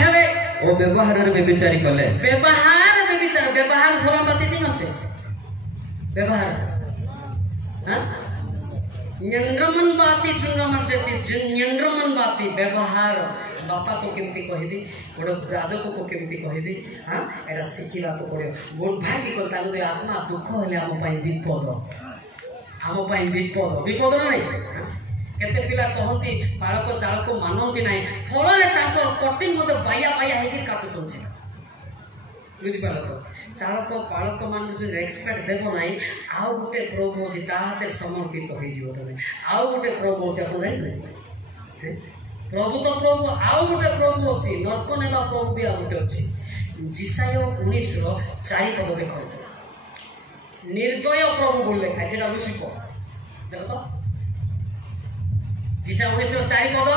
हेले ओ व्यवहार रे व्यभिचारी कले व्यवहार सभापति दिनते व्यवहार हां नियंत्रमन बाती चुंगमन जति नियंत्रमन बाती व्यवहार बापा को केमती कहबी गोटे जाजक को केमती कहबी हाँ एटा शिखा पड़ो भागी कर जो आत्मा दुख हेले आम विपद आम विपद विपद ना नहीं केते पिला कहती बालक चालक मानती ना फल कटिंग मत बाया बाया होकर काटुन बुझिपार तो चालक पालक मान जो रेस्पेक्ट देव ना आउ गोटे प्रभु अच्छी हाथ समर्पित हो तुम आउ गोटे प्रभु अच्छे आप जान प्रभु तो प्रभु आउ गोटे प्रभु अच्छी नर्क नेबा प्रभु भी आउ गोटे अच्छी जिसाय 19 4 पद देख निर्दय प्रभु बोल लिखा है लुसी को देख तो जिसा 19 4 पद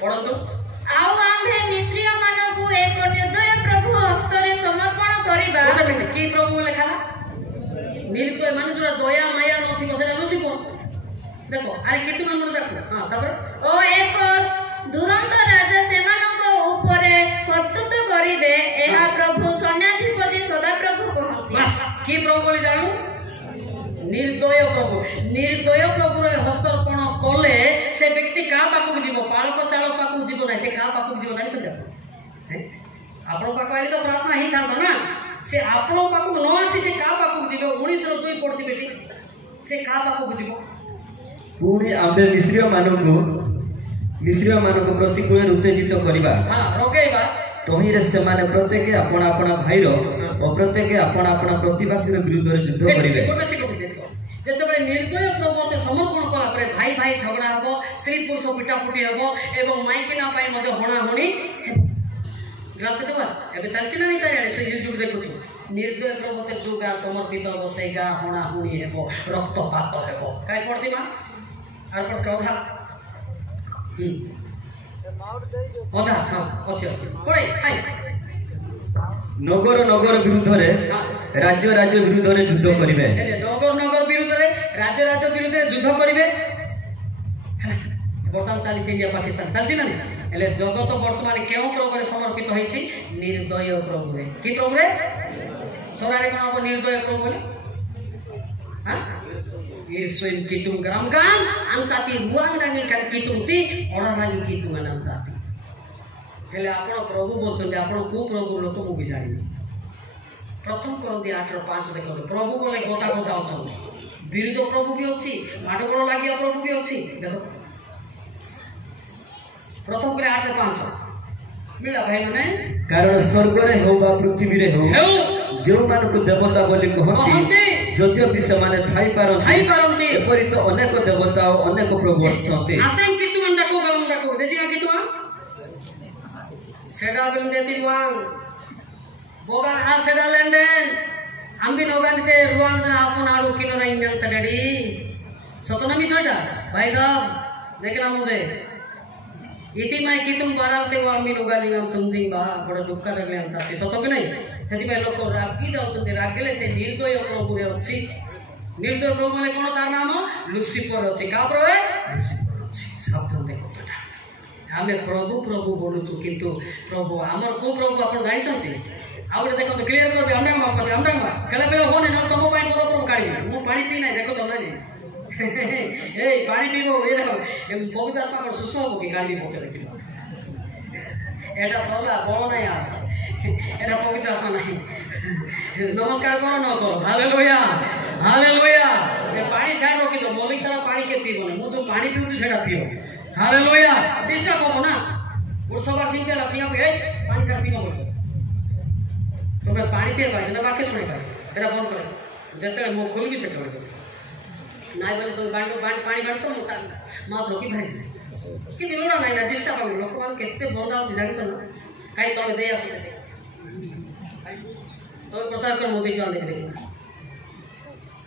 पढ़तु आउ आम्भे मिस्री मानकु एक निर्दय प्रभु हस्तरे समर्पण करिबा की प्रभु लिखा निर्दय मान जो दया माया नथिबो सेटा लुसी को देखो अरे कितु मन देखो हां तापर ओ एक दुरंत राजा सेमानक ऊपरे कर्तृत्व करिवे एहा प्रभु सन्याधिपति सदा प्रभु कहंती बस की प्रभु बोली जानू निर्दय प्रभु हस्तर्पण कले से व्यक्ति क्या पाखक जीव पालक चालक पाखक जीव ना से क्या पाखक जीव जानी आपण पाख आइले तो प्रार्थना ही था ना से आपण पाखक न आसी से क्या पाखक जीव 19 पड़ती बेटी से क्या पाखक जीव पुणी आंबे मिश्रिय मानक प्रतिकूल उत्तेजित करबा हां रोकेबा तहिरे सेमाने प्रत्येक अपना अपना भाईर और प्रत्येक अपना अपना प्रतिवासी विरुद्ध युद्ध करिवे जेतबे निर्दय प्रभु समर्पण कला परे भाई भाई झगड़ा हबो स्त्री पुरुष पिटापुटी हबो एवं माइकिना पाई मध्ये हणाहणी ग्रंथ देवा एबे चलछि ना नहीं चारियाडे से यूट्यूब देखुछु निर्दय प्रभु जो गा समर्पित हबो से गा हणाहणी हेबो रक्तपात हेबो काय पड़ती मा आर पर सौधा ओधा हां अछि पड़े हाय नगर नगर विरुद्ध रे राज्य राज्य विरुद्ध रे युद्ध करिवे नगर नगर विरुद्ध रे राज्य राज्य विरुद्ध रे युद्ध करिवे वर्तमान चली इंडिया पाकिस्तान चलछि ना एले जगत वर्तमान केउ प्रभु रे समर्पित होइछि निर्दय प्रभु रे की प्रभु रे सोरारे कोन निर्दय प्रभु रे हां Irsuin kitung gram gan angkati ruang rangi kan kitung ti orang rangi kitungan angkati. Hele आपण प्रभु बोलते आपण को प्रभु लोक मु भी जानि प्रथम करती 8:5 देखो प्रभु बोले गोता गोता अछन विरुद्ध प्रभु भी अछि माडगोळ लागिया प्रभु भी अछि देखो प्रथम करे 8:5 मिला भाई माने कारण स्वर्ग रे हो बा पृथ्वी रे हो जो मानको देवता बोली कहंती यद्यपि सेमाने थाई पारंती एपरि तो अनेक देवता और अनेक प्रभु अछंती आते कितु अंडा को गलम डाको देजिया कितु सेडा बिल देती रुआंग बोगान आ सेडा लेंडेन आम्बी लोगान के रुआंग ना आपन आडो किनरा इंजन तडडी सतनमी छोटा भाई साहब देखना मुझे इति माय की तुम बाराते वो आम्बी लोगाली हम तुमदिन बा बड़ा दुख का लगले अंता सतो कि नहीं सेति पे लोक रागी जाउतंते रागले से निर्दय प्रभु रे अछि निर्दय प्रभु माने कोन तार नाम लुसिफर अछि का प्रभु लुसिफर अछि सावधान देखो आमे प्रभु प्रभु बोलुछु किंतु प्रभु हमर को प्रभु आपण जानि छथि आउडे देखो तो क्लियर करबे हमरा कला बेला होने न तमो पाई पद प्रभु काढी मु पानी पी नाही देखो तो नाही ए पानी पीबो ए देखो पवित्र आत्मा को सुसो हो कि गाड़ी पहुंचे देखि एटा सरला बोल नाही यार एटा पवित्र आत्मा नाही नमस्कार करो न करो हालेलुया हालेलुया ए पानी साइड रखि दो मौलिक सारा पानी के पीबो नहीं मु जो पानी पीउछु सेटा पियो हालेलुया डिस्टर्ब हो ना उर्सवा सिंह के लपिया पे पानी का पीनो बोल तुम्हें पानी पिए भाई ना बाकी सुने भाई तेरा बंद करे जतरे मु खोल भी से कर नाइ बोले तुम बांड पानी बांड तो मोटा मात रोकी भाई कि लोड़ा नाही ना डिस्टर्ब हो लोक मान केते बंद आउ जानि तो काई तमे दे आसु तो प्रचार कर मोदी जान देख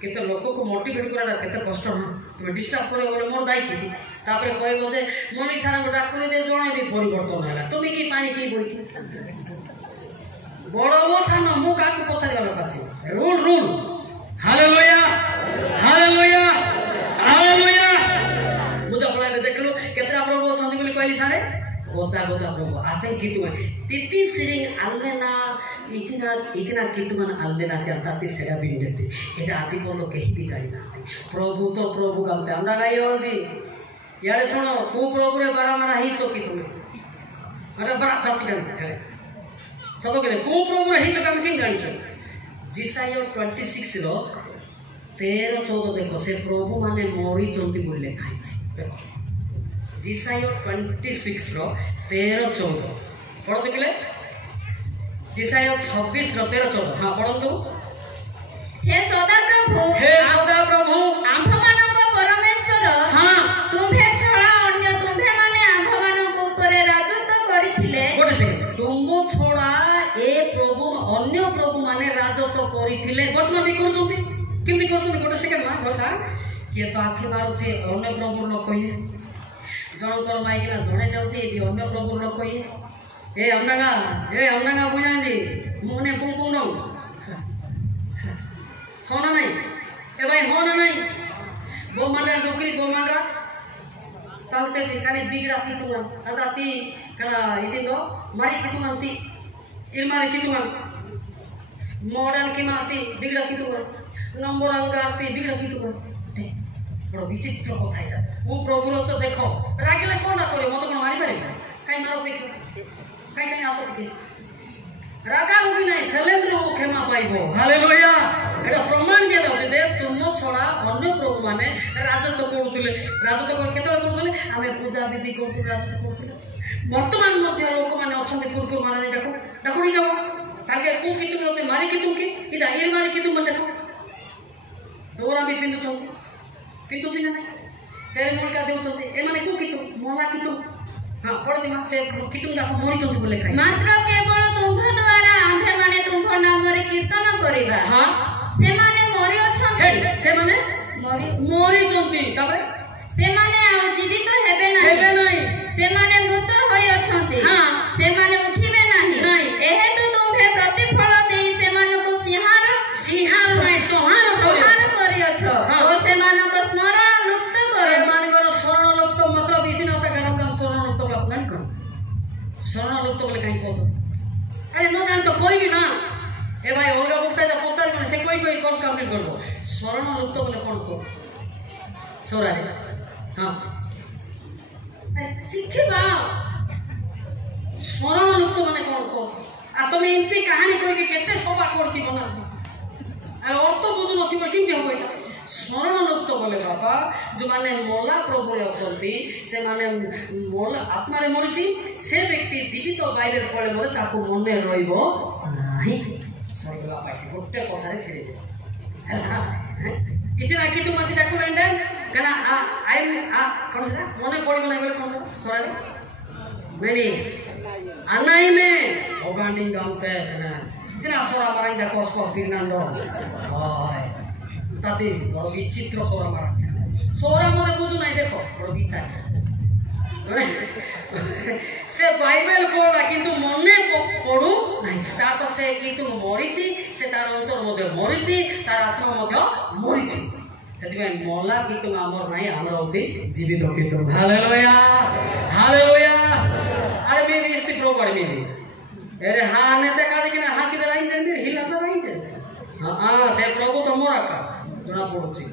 केते लोक को मोटिवेट कराडा केते कष्ट न तुम डिस्टर्ब करे बोले मोर दाई की तापरे कहबो जे मनी सारा डाकुले दे जणे भी परिवर्तन होला तुम की पानी पी बोई बड़ वो सान मु काकू पछारी वाला Pasi rule hallelujah hallelujah hallelujah मुझे अपना देखलो केतरा प्रभु छथि बोली कहली सारे गोता गोता प्रभु आते कितु तिति सिरिंग आलेना इतना कितु मन आलेना त्याती सेडा बिंडेते एटा आजि कोन केही भी जानि ना प्रभु तो प्रभु गामते हमरा गाई रहंती यारे सुनो को प्रभु रे बड़ा मारा ही चौकी तुम्हें अरे बड़ा धक्की कर सतो के को प्रभु रे ही चौका में किन जानी छो जिसाइया 26 रो 13 14 देखो से प्रभु माने मोरी चंती बोले खाई देखो जिसाइया 26 रो 13 14 पढ़ते पिले जिसाइया 26 रो 13 14 हां पढ़ंतु हे सदा प्रभु आंभ मानक परमेश्वर हां तुम्हे छड़ा अन्य तुम्हे माने आंभ मानक ऊपर राजत्व करिथिले गोटे सेकंड तुम छड़ा ए प्रभु अन्य प्रभु माने राजत्व करिथिले वर्तमान करूचंती केमि करूचंती गोटे सेकंड ना घरटा के तो आखि मारुचे अन्य प्रभु लोक कहिए जनकर माइकिना जणे जाउती ए अन्य प्रभु लोक कहिए ए अमनागा बुझांदी मुने पुंपुंग होना नहीं ए भाई होना नहीं गोमांडा नौकरी गोमांडा तालते चिकाने बिगड़ा की तुम अदाती करा इदिंदो मारी की तुम अंती इल्मारी की तुम मॉडर्न की माती बिगड़ा की तुम नंबर अंगाती बिगड़ा की तुम दे बड़ा विचित्र कथा है वो प्रभु तो देखो रागिले कोनडा करे मत कोन मारी पारे काई मारो देखो काई आसो देखे रागा रुबी नहीं सेलेब्रे वो क्षमा पाइबो हालेलुया एटा प्रमाण दिया जाउते दे तुम छड़ा अन्य प्रभु माने राजत्व करूतिले राजत्व कर केतले करूतिले आमे पूजा विधि करतु राजत्व करूतिले वर्तमान मध्य लोक माने अछंती पूर्व माने देखो डाकुनी जाओ ताके को कि तुम होते मारी कि तुम की इदा एर मारी कि तुम देखो डोरा भी पिंदु दिन नहीं सेरेमनी का देउछंती ए माने को कि तुम मोला कि तुम हां पढ़ दिमा से कि तुम दाखो मोरी तुम बोले खाई मात्र केवल तुम्भ द्वारा आंभे माने तुम्भ नाम रे कीर्तन करिबा हां से माने मोरी अछंती से माने मोरी चंती तबे से माने आ जीवित हेबे नाही से माने मृत होय अछंती हां से माने उठिबे नाही एहे तो तुम्भे प्रतिफल देई से मानको सिंहार में सोहार करि अछ ओ से मानको स्मरण लुप्त करे से मानको स्मरण लुप्त मतलब इदिनता गरम गरम स्मरण लुप्त अपना कर स्मरण लुप्त बोले काई को अरे न जान तो कोई भी ना ए भाई होगा बुकता है पोतर में से कोई कोर्स कंप्लीट करबो स्मरण लुप्त बोले कोन को सोरा रे हां शिखबा स्मरण लुप्त माने कोन को आ तुम इनती कहानी कोई के केते सभा करती बना आ अर्थ बुझु नथि पर किंती हो एटा स्मरण लुप्त बोले बाबा जो माने मोला प्रभु रे अछंती से माने मोला आत्मा रे मरिची से व्यक्ति जीवित बाइबल पढले बोले ताको मने रहिबो नाही सरला पाटी गोटे कथा रे छेड़े दे हला इतना कि तुम मति डाको एंड कना आई कोन से मने पडिबो नै बोले कोन सोरा रे नहीं अनाई में ओगांडी गामते कना इतना सोरा माराई दा कोस बिरनांडो हाय ताते बड़ विचित्र सोरा मारा सोरा मने बुझु नै देखो बड़ विचार से बाइबल पढ़ा किंतु मने पढ़ू नहीं तार तो से किंतु मरिची से तार अंतर मध्य मरिची तार आत्मा मध्य मरिची सेति मला किंतु हमर नाही हमर होती जीवित किंतु हालेलुया हालेलुया अरे मे भी इसी प्रो पढ़ में अरे हां ने देखा देखिन हाथी दे राइन दे हिला दे राइन दे हां से प्रभु तो मोरा का जना पड़ुची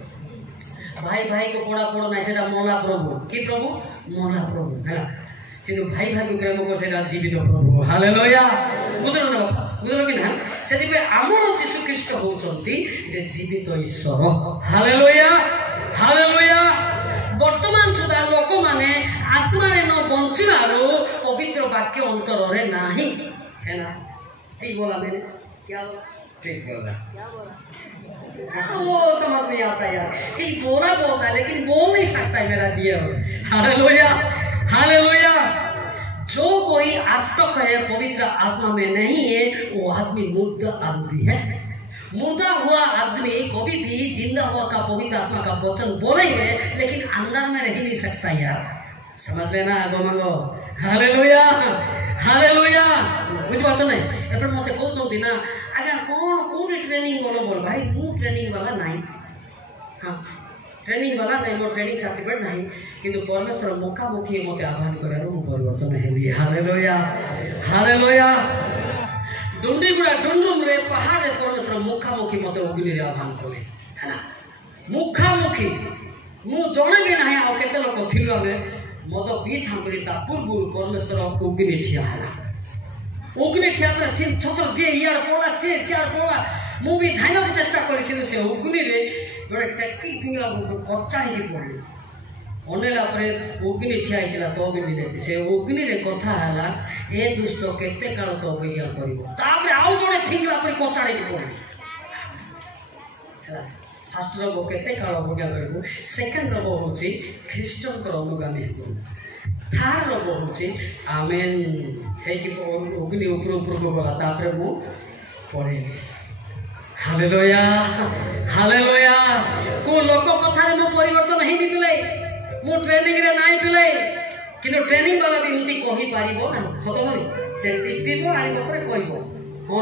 भाई को पड़ा नहीं सेटा मोला प्रभु की प्रभु मोला प्रभु हैला किंतु भाई को प्रेम को सेटा जीवित प्रभु हालेलुया बुझलो कि ना सेति पे हमर यीशु ख्रीष्ट होचंती जे जीवित ईश्वर हालेलुया हालेलुया वर्तमान सुधा लोक माने आत्मा रे न बंचिबारो पवित्र वाक्य अंतर रे नाही है ना ठीक बोला मैंने क्या बोला ठीक बोला क्या बोला वो समझ नहीं आता यार कि बोला बोलता है लेकिन बोल नहीं सकता है मेरा डियर हालेलुया हालेलुया जो कोई आज तक है पवित्र आत्मा में नहीं है वो आदमी मुर्दा आदमी है मुर्दा हुआ आदमी कभी भी जिंदा हुआ का पवित्र आत्मा का वचन बोलेंगे लेकिन अंदर में रह नहीं सकता यार समझ लेना गोमंगो हालेलुया हालेलुया बुझ बात नहीं एफर मते कहउछंती ना आगे कोन ट्रेनिंग बोलो बोल भाई मु ट्रेनिंग वाला नहीं हां ट्रेनिंग वाला नहीं मोर ट्रेनिंग सर्टिफिकेट नहीं किंतु परमेश्वर मुखामुखी मते आह्वान करारो मु परिवर्तन हेली हालेलुया हालेलुया डुंडीगुड़ा डुंडुम रे पहाड़ रे परमेश्वर मुखामुखी मते अग्नि रे आह्वान कले है ना मुखामुखी मु जणे भी नाही आ केते लोक थिलु आमे मद पी थांपरी ता पूर्व परमेश्वर उग्नि ठिया हला उग्नि ठिया पर थिन छतर जे यार पोला से सियार पोला मु भी धाइनो के चेष्टा करिसिनु से उग्नि रे गोटे टेकी फिंगला कचाई की पड़ी अनेला परे उग्नि ठिया हिला तो भी दिले से उग्नि रे कथा हला ए दुष्ट केते काल तो अपेक्षा करिवो तापरे आउ जणे फिंगला पर कचाई की पड़ी हला फर्स्ट रोग केते काल अपेक्षा करिवो सेकंड रोग होची ख्रिस्टन कर अनुगामी हेबो थार्ड रोग होची आमेन हे कि उग्नि ऊपर ऊपर को गला तापरे मु पड़ेली हालेलुया हालेलुया को लोक कथा रे मु परिवर्तन हेबी पिले मु ट्रेनिंग रे नाइ पिले किंतु ट्रेनिंग वाला भी उंती कहि पारिबो ना सत बोली से टिपिबो आनी ऊपर कहइबो हो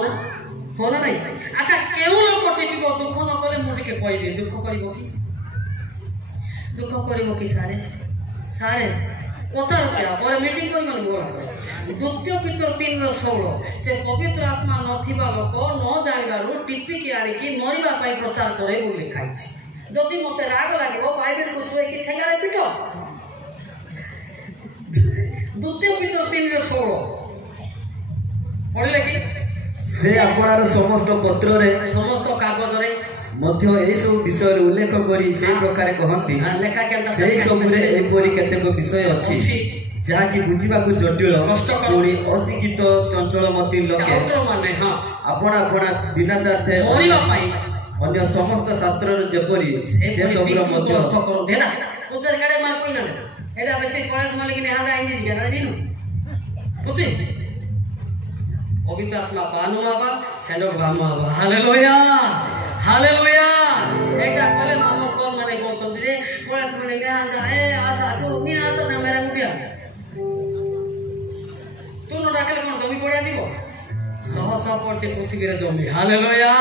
ना नहीं अच्छा केउ लोक टिपिबो दुख न कले मु टिके कहबी दुख करिवो कि सारे सारे कथा रखिया पर मीटिंग कर मन बोला द्वितीय पितर 3:16 से पवित्र आत्मा नथिबा लोक न जानिबारु टिपी के आड़ी की मरिबा पाई प्रचार करे बोली लिखाई छी जदि मते राग लागो बाइबल को सुई की ठेगारे पिटो द्वितीय पितर 3:16 पढले कि से आपणार समस्त पत्र रे समस्त कागज रे मध्य ए सब विषय उल्लेख करी से प्रकार कहंती लेखा के से सब रे एपरि केतेक विषय अछि जहा कि बुझिबा को जटिल पुणी अशिक्षित चंचलमती लोके माने हां आपण आपण विनाशार्थे मरिबा पाई अन्य समस्त शास्त्र रे जेपरि से सब रो मध्य अर्थ करो देना उचर गाडे मा कोइ ना एदा बेसे कॉलेज माले कि हां आइनी दिया ना दिनु बुझे पवित्र आत्मा बानु आबा सेंडो बानु आबा हालेलुया हालेलुया एकटा कले हमर कोन माने बोलतन जे कॉलेज माले ने आ जाए आशा तो बिना आशा ना मेरा मुदिया तू न डाकले कोन जमी पड़िया जीवो सह सह पड़ते पृथ्वी रे जमी हालेलुया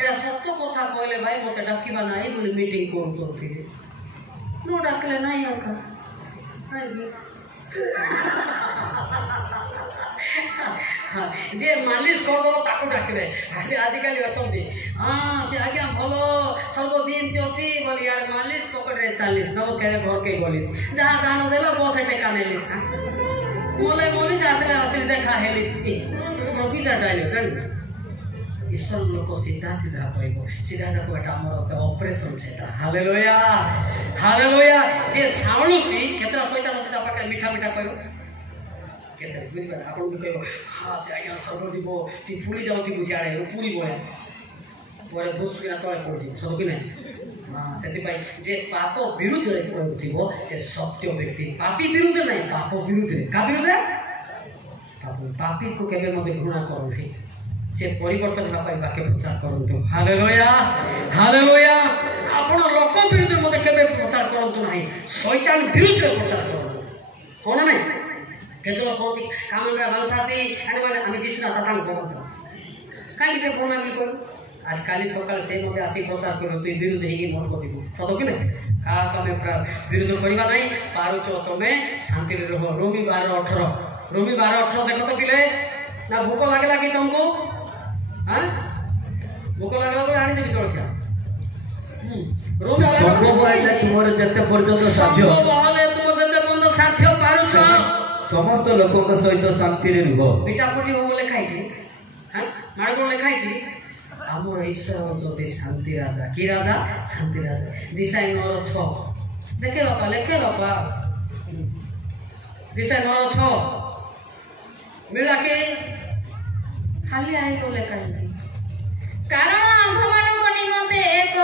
एरा सत्य कथा कहले भाई मते डाकिबा नाही बोली मीटिंग कोन करथिले न डाकले नाही आका जे मालिश कर दो ताको डाकबे आदिकाली अछंती हां से आज्ञा भलो सब दिन जे अछि बोली यार मालिश पकड़ रे 40 नमस्कार घर के बोलिस जहां दान देला बस टेका नेलिस मोले मोली जासला असली देखा हेलिस प्रॉफिट डाइलो जान ईश्वर लोक सीधा सीधा कहबो सीधा देखो एटा हमर ऑपरेशन छेटा हालेलुया हालेलुया जे सावणुची केतरा सहिता नता पाके मीठा मीठा कहबो केते बुझबा आपण कहबो हां से आज्ञा सर्व दिबो ती पुली जाउती बुझाड़े पूरी बोया परे भूसकिना तळे पड़जी सब कि नहीं हां सेति भाई जे पाप विरुद्ध रे कहउथिबो से सत्य व्यक्ति पापी विरुद्ध नहीं पाप विरुद्ध रे का विरुद्ध पापी को केबे मते घृणा करो नहीं से परिवर्तन ना पाई बाके प्रचार करंतु हालेलुया हालेलुया आपण लोक विरुद्ध मते केबे प्रचार करंतु नहीं शैतान विरुद्ध प्रचार करो हो ना नहीं केते लोक कोती कामंगा वंशाती आणि माने आम्ही जिसना तातांग करतो काई से कोना बिल कर आज काली सकाळ से मते आसी प्रचार करो तु विरुद्ध हेगी मन करिबो सतो कि नहीं का कमे विरुद्ध करिबा नहीं पारुचो तमे शांति रे रहो रोमी 12:18 देखो तो पिले ना भूख लागे लागी तुमको हां भूख लागला तो आनी देबी जळखिया रोमी 12 संभव है तुमर जते पर्यंत साध्य बहले तुमर जते पर्यंत साध्य पारुचो समस्त लोकक सहित शांति रे रुह पिटापुटी हो बोले खाइछि हां मार को लेखाइ छि हमर ईश्वर जते शांति राजा की राजा शांति राजा जिसाई 9:6 देखे बापा लेखे बापा जिसाई 9:6 मिला के खाली आई को लेखाइ कारण आम्भ मानक निमते एक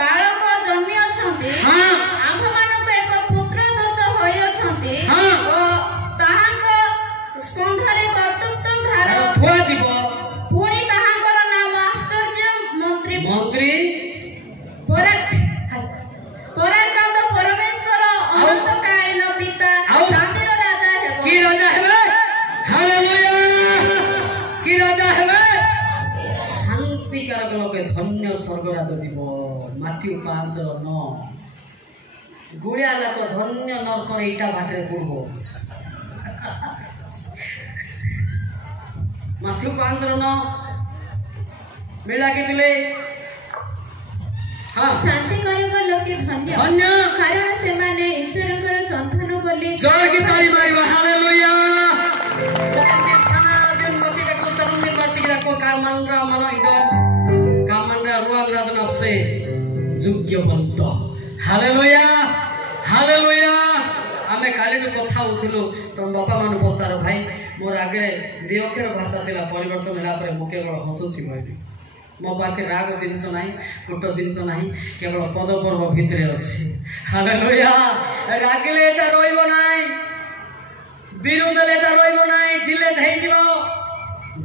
बालक जन्मी अछंती हां आम्भ मानक एक पुत्र दत्त होय अछंती हां ताहांक स्कंधरे कर्तृत्व भार थुआ जीव पुणी ताहांकर नाम आश्चर्य मंत्री पराक्रम परमेश्वर अनंतकालीन पिता शांतिर राजा हेबो की राजा हेबे हालेलुया की राजा हेबे शांति कारक लोके धन्य स्वर्गराज जीव माथ्यू 5:9 गुड़िया लोक धन्य नरकर इटा भाटरे पड़बो माथ्यू 5:9 मिला के मिले हां शांति करब ଲୋକେ ଧନ୍ୟ ଧନ୍ୟ କାରଣ ସେମାନେ ଈଶ୍ୱରଙ୍କର ସନ୍ତାନ ବୋଲି ଜୟ କି ତାଳି ମାରିବା hallelujah Bukan sana dan mati dak tarun ni mati dak kamandra mana idam kamandra ruang ratan apse যোগ্যবন্ত হালেলুয়া হালেলুয়া ଆମେ କାଲିଠୁ କଥା ହଉଥିଲୁ ତମ ବାପା ମାନେ ପଚାର ଭାଇ ମୋର ଆଗରେ ଦି ଅକ୍ଷର ଭାଷା ଥିଲା ପରିବର୍ତ୍ତନ ହେଲା ପରେ ମୁଁ କେବଳ ହସୁଛି କହିବି ମୋ ପାଖରେ ରାଗ ଜିନିଷ ନାହିଁ କୁଟ ଜିନିଷ ନାହିଁ କେବଳ ପଦ ପର୍ବ ଭିତରେ ଅଛି ହାଲେଲୁୟା ରାଗିଲେ ଏଟା ରହିବ ନାହିଁ ବିରୋଧରେ ଏଟା ରହିବ ନାହିଁ ଡିଲେଟ ହେଇଯିବ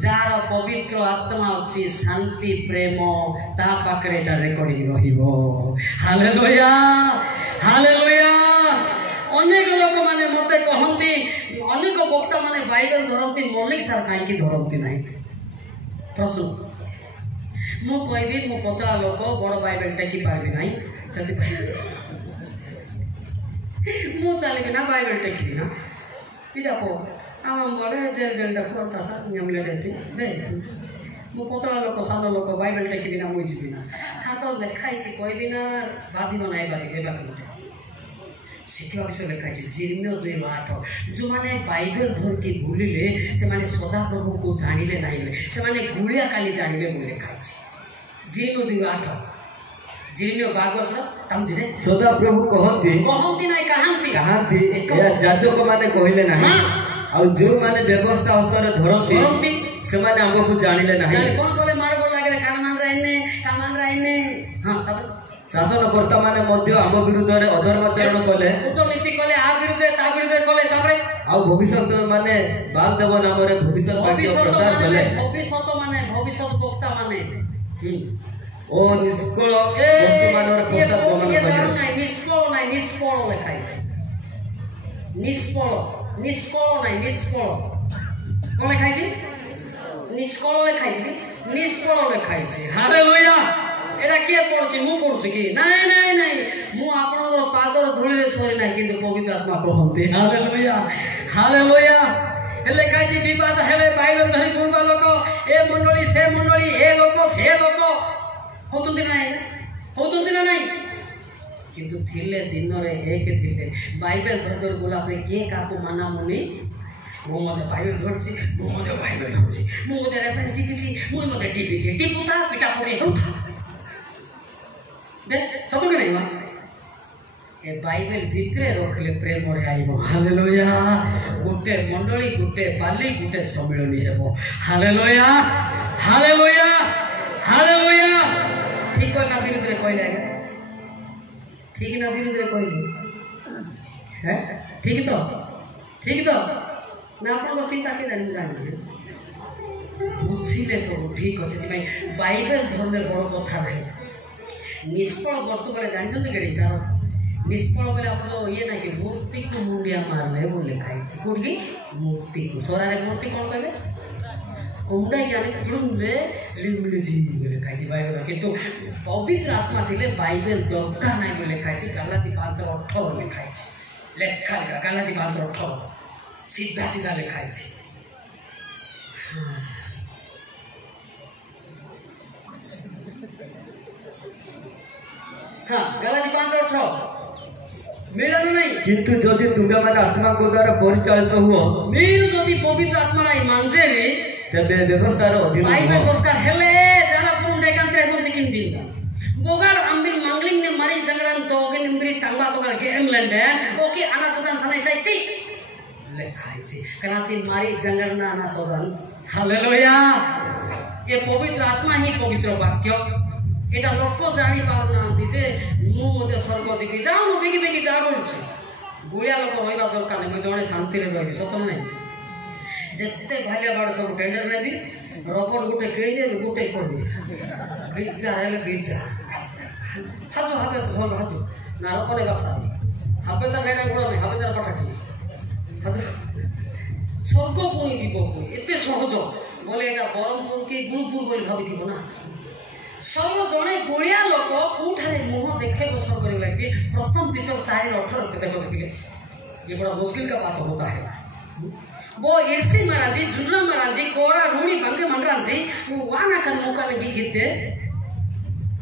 ଯାହାର ପବିତ୍ର ଆତ୍ମା ଅଛି ଶାନ୍ତି ପ୍ରେମ ତା ପାଖରେ ଏଟା ରେକର୍ଡିଂ ରହିବ ହାଲେଲୁୟା ହାଲେଲୁୟା ଅନେକ ଲୋକମାନେ ମୋତେ କହନ୍ତି ଅନେକ ବକ୍ତା ମାନେ ବାଇବେଲ ଧରନ୍ତି ମଲ୍ଲିକ ସାର୍ କାହିଁକି ଧରନ୍ତି ନାହିଁ ପ୍ରଶ୍ନ ମୁଁ କହିବି ମୁଁ ପତଳା ଲୋକ ବଡ଼ ବାଇବେଲ ଟେକି ପାରିବି ନାହିଁ ସେଥିପାଇଁ ମୁଁ ଚାଲିବି ନା ବାଇବେଲ ଟେକିବି ନା ପିଜା ପୋ ଆମ ଘରେ ଜେଲଟା ଖୋର୍ତ୍ତା ସାର୍ ନିୟମଲେଟି ମୁଁ ପତଳା ଲୋକ ସାନ ଲୋକ ବାଇବେଲ ଟେକିବି ନା ମୁଁ ଯିବି ନା ତା ତ ଲେଖା ହେଇଛି କହିବି ନା ବାଧିବ ନା ଏବାକୁ ଗୋଟେ ଶିଖିବା ବିଷୟ ଲେଖା ହେଇଛି ଜିର୍ମ୍ୟ 2:8 ଯେଉଁମାନେ ବାଇବେଲ ଧରିକି ଭୁଲିଲେ ସେମାନେ ସଦାପ୍ରଭୁଙ୍କୁ ଜାଣିଲେ ନାହିଁ ବୋଲେ ସେମାନେ ଗୁଳିଆ କାଲି ଜାଣିଲେ ବୋଲି ଲେଖା ହେଇଛି ଜିର୍ମ୍ୟ 2:8 ଜିର୍ମ୍ୟ ବାଗସ ତାମଜିରେ ସଦାପ୍ରଭୁ କହନ୍ତି ନାହିଁ କାହାନ୍ତି ଏହା ଯାଜକ ମାନେ କହିଲେ ନାହିଁ ଆଉ ଯେଉଁମାନେ ବ୍ୟବସ୍ଥା ହସ୍ତରେ ଧରନ୍ତି ସେମାନେ ଆମକୁ ଜାଣିଲେ ନାହିଁ କଣ କଲେ ମାଡ଼ ଗୋଳ ଲାଗିଲେ କାମାନ୍ରା ଏନେ ହଁ ତାପରେ ଶାସନକର୍ତ୍ତା ମାନେ ମଧ୍ୟ ଆମ ବିରୁଦ୍ଧରେ ଅଧର୍ମାଚରଣ କଲେ କୂଟନୀତି କଲେ ଆ ବିରୁଦ୍ଧରେ ତା ବିରୁଦ୍ଧରେ କଲେ ତାପରେ ଆଉ ଭବିଷ୍ୟତ ମାନେ ବାଲଦେବ ନାମରେ ଭବିଷ୍ୟତ ବାକ୍ୟ ପ୍ରଚାର କଲେ ଭବିଷ୍ୟତ ବକ୍ତା ମାନେ ଓ ନିଷ୍କଳ ବସ୍ତୁମାନର ପ୍ରସ୍ତାବ ପ୍ରମାଣ କଲେ ନିଷ୍କଳ ଲେଖା ହେଇଛି ନିଷ୍କଳ କଣ ଲେଖା ହେଇଛି ନିଷ୍କଳ ଲେଖା ହେଇଛି ନିଷ୍କଳ ଲେଖା ହେଇଛି ହାଲେଲୁୟା এটা কিଏ ପଢୁଛି ମୁଁ ପଢୁଛି କି ନାଇଁ ମୁଁ ଆପଣଙ୍କର ପାଦର ଧୂଳିରେ ସରି ନାହିଁ କିନ୍ତୁ ପବିତ୍ର ଆତ୍ମା କହନ୍ତି ହାଲେଲୁୟା ହାଲେଲୁୟା ହେଲେ କାହିଁକି ବିବାଦ ହେଲେ ବାଇବେଲ ଧରି ବୁଲବା ଲୋକ ଏ ମଣ୍ଡଳୀ ସେ ମଣ୍ଡଳୀ ଏ ଲୋକ ସେ ଲୋକ ହଉଛନ୍ତି ନା ନାଇଁ କିନ୍ତୁ ଥିଲେ ଦିନରେ ଏକ ଥିଲେ ବାଇବେଲ ଧରି ବୁଲା ପରେ କିଏ କାହାକୁ ମାନା ମୁନି ମୁଁ ମଧ୍ୟ ବାଇବେଲ ଧରିଛି ମୁଁ ମଧ୍ୟ ବାଇବେଲ ଧରୁଛି ମୁଁ ମଧ୍ୟ ରେଫରେନ୍ସ ଟିପିଛି ମୁଁ ମଧ୍ୟ ଟିପିଛି ଟିପୁତା ପିଟା ପଡ଼ି ହେଉଥା ସତ କି ନାହିଁ ଏ ବାଇବେଲ ଭିତରେ ରଖିଲେ ପ୍ରେମରେ ଆଇବ ହାଲେଲୁୟା ଗୋଟେ ମଣ୍ଡଳୀ ଗୋଟେ ବାଲି ଗୋଟେ ସମ୍ମିଳନୀ ହେବ ହାଲେଲୁୟା ହାଲେଲୁୟା ହାଲେଲୁୟା ଠିକ କହିଲା ବିରୁଦ୍ଧରେ କହିଲେ ଆଜ୍ଞା ଠିକ ନା ବିରୁଦ୍ଧରେ କହିଲେ ଠିକ ତ ନା ଆପଣଙ୍କର ଚିନ୍ତା କି ଜାଣି ଜାଣିବେ ବୁଝିଲେ ସବୁ ଠିକ ଅଛି ସେଥିପାଇଁ ବାଇବେଲ ଧରିଲେ ବଡ଼ କଥା ନାହିଁ ନିଷ୍ଫଳ ବର୍ତ୍ତୁ ବେଳେ ଜାଣିଛନ୍ତି କେଠି ତାର ନିଷ୍ଫଳ ବେଳେ ଆପଣ ଇଏ ନାହିଁ କି ମୂର୍ତ୍ତିକୁ ମୁଣ୍ଡିଆ ମାରିଲେ ବୋଲି ଲେଖା ହେଇଛି କୋଉଠି ମୂର୍ତ୍ତିକୁ ସରାରେ ମୂର୍ତ୍ତି କ'ଣ କହିବେ ମୁଣ୍ଡାଇକି ଆମେ ଗୁଡ଼ୁଲେ ଲିମିଳିଛି ବୋଲି ଲେଖା ହେଇଛି ବାଇବେଲ କିନ୍ତୁ ପବିତ୍ର ଆତ୍ମା ଥିଲେ ବାଇବେଲ ଦରକାର ନାହିଁ ବୋଲି ଲେଖା ହେଇଛି ଗାଲାତି 5:18 ଲେଖା ହେଇଛି ଲେଖା ଗାଲାତି 5:18 ସିଧା ଲେଖା ହେଇଛି ଗାଲାତି 5:18 ମିଳନ ନାହିଁ କିନ୍ତୁ ଯଦି ତୁମେମାନେ ଆତ୍ମାଙ୍କ ଦ୍ୱାରା ପରିଚାଳିତ ହୁଅ మీరు ଯଦି ପବିତ୍ର ଆତ୍ମାରେ ମାଂଜେରେ ତେବେ ବ୍ୟବସ୍ଥାର ଅଧୀନ ବାଇବେଲ ଦରକାର ହେଲେ ଯାହା ପୁଣ୍ଡେ କାନ୍ତରେ ଏମିତି କିନ୍ତି ବୋଗାର ଆମ୍ବିର ମାଙ୍ଗଲିଂ ନେ ମାରି ଜଙ୍ଗରାନ ତୋଗେ ନିମ୍ବରି ତାंबा ତୋଗାର ଗେମ୍ ଲେଣ୍ଡେ ଓକେ ଆନା ସଦାନ ସନାଇ ସାଇତି ଲେଖା ହେଇଛି କାନାତି ମାରି ଜଙ୍ଗରନା ଆନା ସଦାନ ହାଲେଲୁୟା ଏ ପବିତ୍ର ଆତ୍ମା ହିଁ ପବିତ୍ର ବାକ୍ୟ এটা লোক জানি পারুনাহাନ୍ତି যে ମୁଁ ମଧ୍ୟ ସ୍ୱର୍ଗ ଦେଖି ଯାଉନୁ ବେଗି ଯା ବୋଲୁଛି ଗୁଳିଆ ଲୋକ ରହିବା ଦରକାର ନାହିଁ ମୁଁ ଜଣେ ଶାନ୍ତିରେ ରହିବି ସତ ନାହିଁ ଯେତେ ଭାଲିଆ ବାଡ଼ ସବୁ ଟେଣ୍ଡର ନେବି ରବର ଗୋଟେ କିଣିଦେବି ଗୋଟେ କରିବି ବିଜା ହେଲେ ବିଜା ହାତ ହାତେ ତ ସବୁ ହାତ ନା ରକରେ ବାସା ହାବେ ତାର ଏଇଟା ଗୋଡ଼ ନାହିଁ ହାବେ ତାର ପଟାକି ହାତ ସ୍ୱର୍ଗ ପୁଣି ଯିବ ଏତେ ସହଜ ବୋଲେ ଏଇଟା ବ୍ରହ୍ମପୁର କି ଗୁରୁପୁର ବୋଲି ଭାବିଥିବ ନା ସବୁ ଜଣେ ଗୁଳିଆ ଲୋକ କୋଉଠାରେ ମୁହଁ ଦେଖେଇବ ସ୍ୱର୍ଗରେ ଲାଗି ପ୍ରଥମ ପିତର 4:18 देखो देखिए ये बड़ा मुश्किल का बात होता है वो इर्सी महाराजी जुन्ना महाराजी कोरा रूढ़ी बंगे मंगराजी वो वाना कर मौका लगी गीते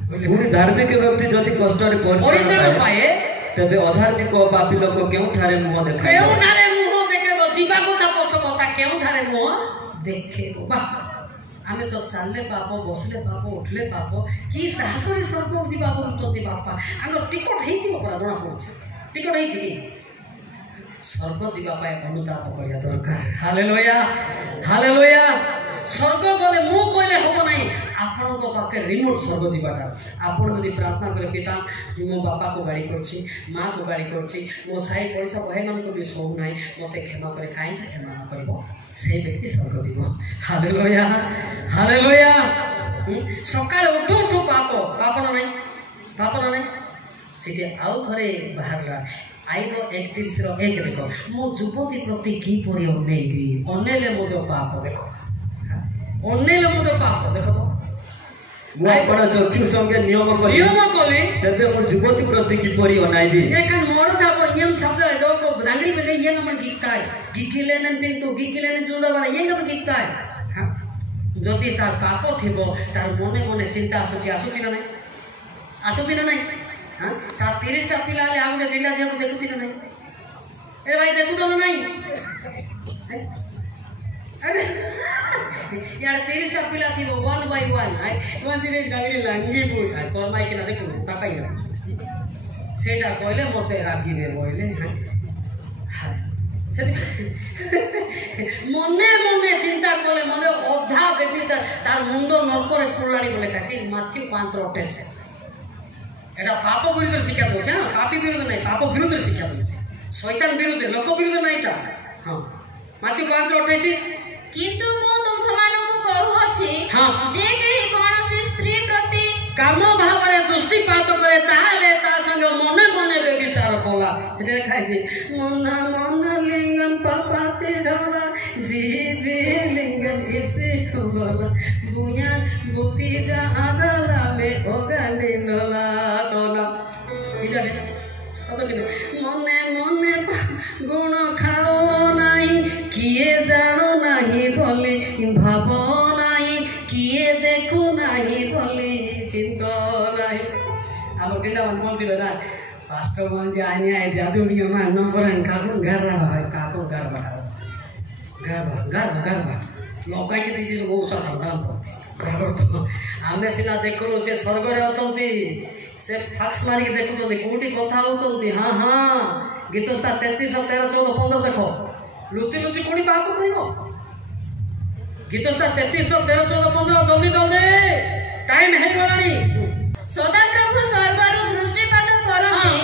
पुणी धार्मिक व्यक्ति जदि कष्ट रे परित्राण पाए तेबे अधार्मिक और पापी लोक केउठारे मुह देखाइबो केउठारे मुह देखेबो जीवा कथा पछ कथा केउठारे मुह देखेबो बा आमे तो चलले पाप बसले पाप उठले पाप की साहस रे स्वर्ग जीवा उठती बापा आंग टिकट हेतिबो परा जणा पड़छ टिकट हेछि की स्वर्ग जीवा पाए अनुताप करिया दरकार हालेलुया हालेलुया स्वर्ग गले मु कहले होबो नाही आपण को पाके रिमोट स्वर्ग जीवाटा आपण यदि प्रार्थना करे पिता मो बापा को गाड़ी करछि मां को गाड़ी करछि मो साई पड़ोसा भाई मन को भी सौ नाही मते क्षमा करे काई क्षमा न करबो से व्यक्ति स्वर्ग जीव हालेलुया हालेलुया सकाळ उठो उठो पाप न नाही सेठी आउ थरे बाहरला आइबो 31 रो 1 देखो मो युवती प्रति की परि अनेबी अनेले मोदो पाप देखो अनेले मोदो पाप देखो तो मु आपण चक्षु संगे नियम कली तबे मो युवती प्रति की परि अनाइबी देखन मोर जाबो यम शब्द रे दो को दांगड़ी में ये मन गीतता है गीगिले न दिन तो गीगिले न जुंडा वाला ये कब गीतता है हां जति साल पाप थिबो तार मने मने चिंता आसुची ना नहीं हां 30 टा पिला ले आउडे दिंडा जे को देखुती ना नहीं ए भाई देखु तो नहीं अरे यार 30 टा पिला थी वो 1 by 1 हाय वन सिरे डागड़ी लांगी बोल हाय तोर माई के ना देखु ताकाई ना सेटा कहले मते रागी ने बोले हाय मने मने चिंता कले मने अधा बेबिचार तार मुंडो नरकरे पुरलाणी बोले काची माथ्यू 5:28 एटा पाप विरुद्ध शिक्षा दोछ हां पापी विरुद्ध नहीं पाप विरुद्ध शिक्षा दोछ शैतान विरुद्ध लोक विरुद्ध नहीं ता हां माथ्यू 5:28 किंतु मो तुमମାନଙ୍କୁ कहूछि जे केहि कोनोसी स्त्री प्रति काम भावरे दृष्टिपात करे ताले ता संग मने मने बेविचार कला एटे खाइछि मन लिंगन पापाते डला जी लिंगन इसे कोला बुया बुती जा आगला में ओगाने नला तोना इजाने अतो किने मने मने गुण खाओ नाही किए जानो नाही बोले भावो नाही किए देखो नाही बोले चिंता नाही हम केना मन ना पास्टर मन जे आनी आए जादू नियो मा नंबर काको घर रहा काको घर बा लोकाई के दिस गो सा काम आमे सिना देखरो से स्वर्ग रे अछंती से फाक्स मारी के देखु तो कोठी कथा होचंती हां गीतस्ता 33 13 14 15 देखो लुचि कोठी पाप करिवो गीतस्ता 33 13 14 15 जल्दी टाइम हे गलानी सदा प्रभु स्वर्गरु दृष्टिपात करନ୍ତି